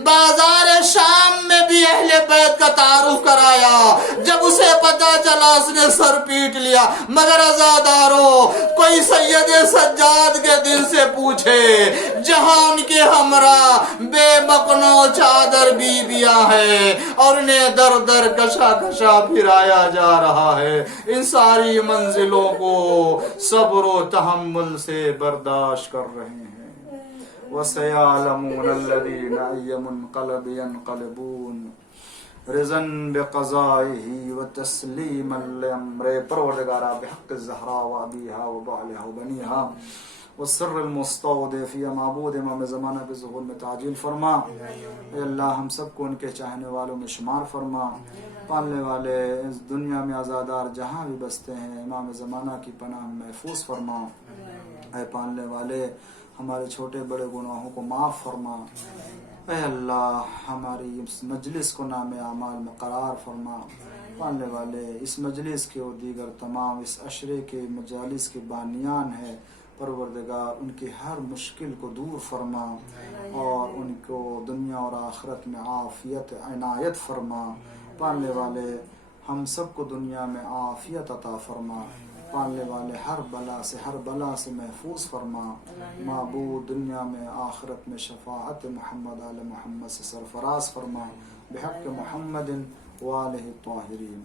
بازار شام میں بھی اہل بیت کا تعارف کرایا، جب اسے پتا چلا اس نے سر پیٹ لیا۔ مگر عزادارو کوئی سید سجاد کے دل سے پوچھے جہاں ان کے ہمراہ بے مقنو چادر بیویاں ہیں اور انہیں در در کشا کشا پھرایا جا رہا ہے، ان ساری منزلوں کو صبر و تحمل سے برداشت کر رہے ہیں۔ وَسَيَعْلَمُونَ الَّذِينَ أَيَّ مُنْقَلَبٍ يَنْقَلِبُونَ رِضًا بِقَضَائِهِ وَتَسْلِيمًا لِأَمْرِهِ۔ پروردگارا بحق الزہرا وابیہا وبعلہا وبنیہا والسر المستودع فی معبود امام زمانہ کے ظہور میں تعجیل فرما۔ اے اللہ ہم سب کو ان کے چاہنے والوں میں شمار فرما۔ پالنے والے اس دنیا میں آزادار جہاں بھی بستے ہیں امام زمانہ کی پناہ محفوظ فرما۔ اے پالنے والے ہمارے چھوٹے بڑے گناہوں کو معاف فرما۔ اے اللہ ہماری اس مجلس کو نام اعمال میں قرار فرما۔ پالنے والے اس مجلس کے اور دیگر تمام اس عشرے کے مجالس کے بانیان ہیں، پروردگار ان کی ہر مشکل کو دور فرما اور ان کو دنیا اور آخرت میں عافیت عنایت فرما۔ پالنے والے ہم سب کو دنیا میں عافیت عطا فرما۔ پالنے والے ہر بلا سے محفوظ فرما۔ معبود دنیا میں آخرت میں شفاعت محمد آل محمد سے سرفراز فرما، بحق محمد وآلہ الطاہرین۔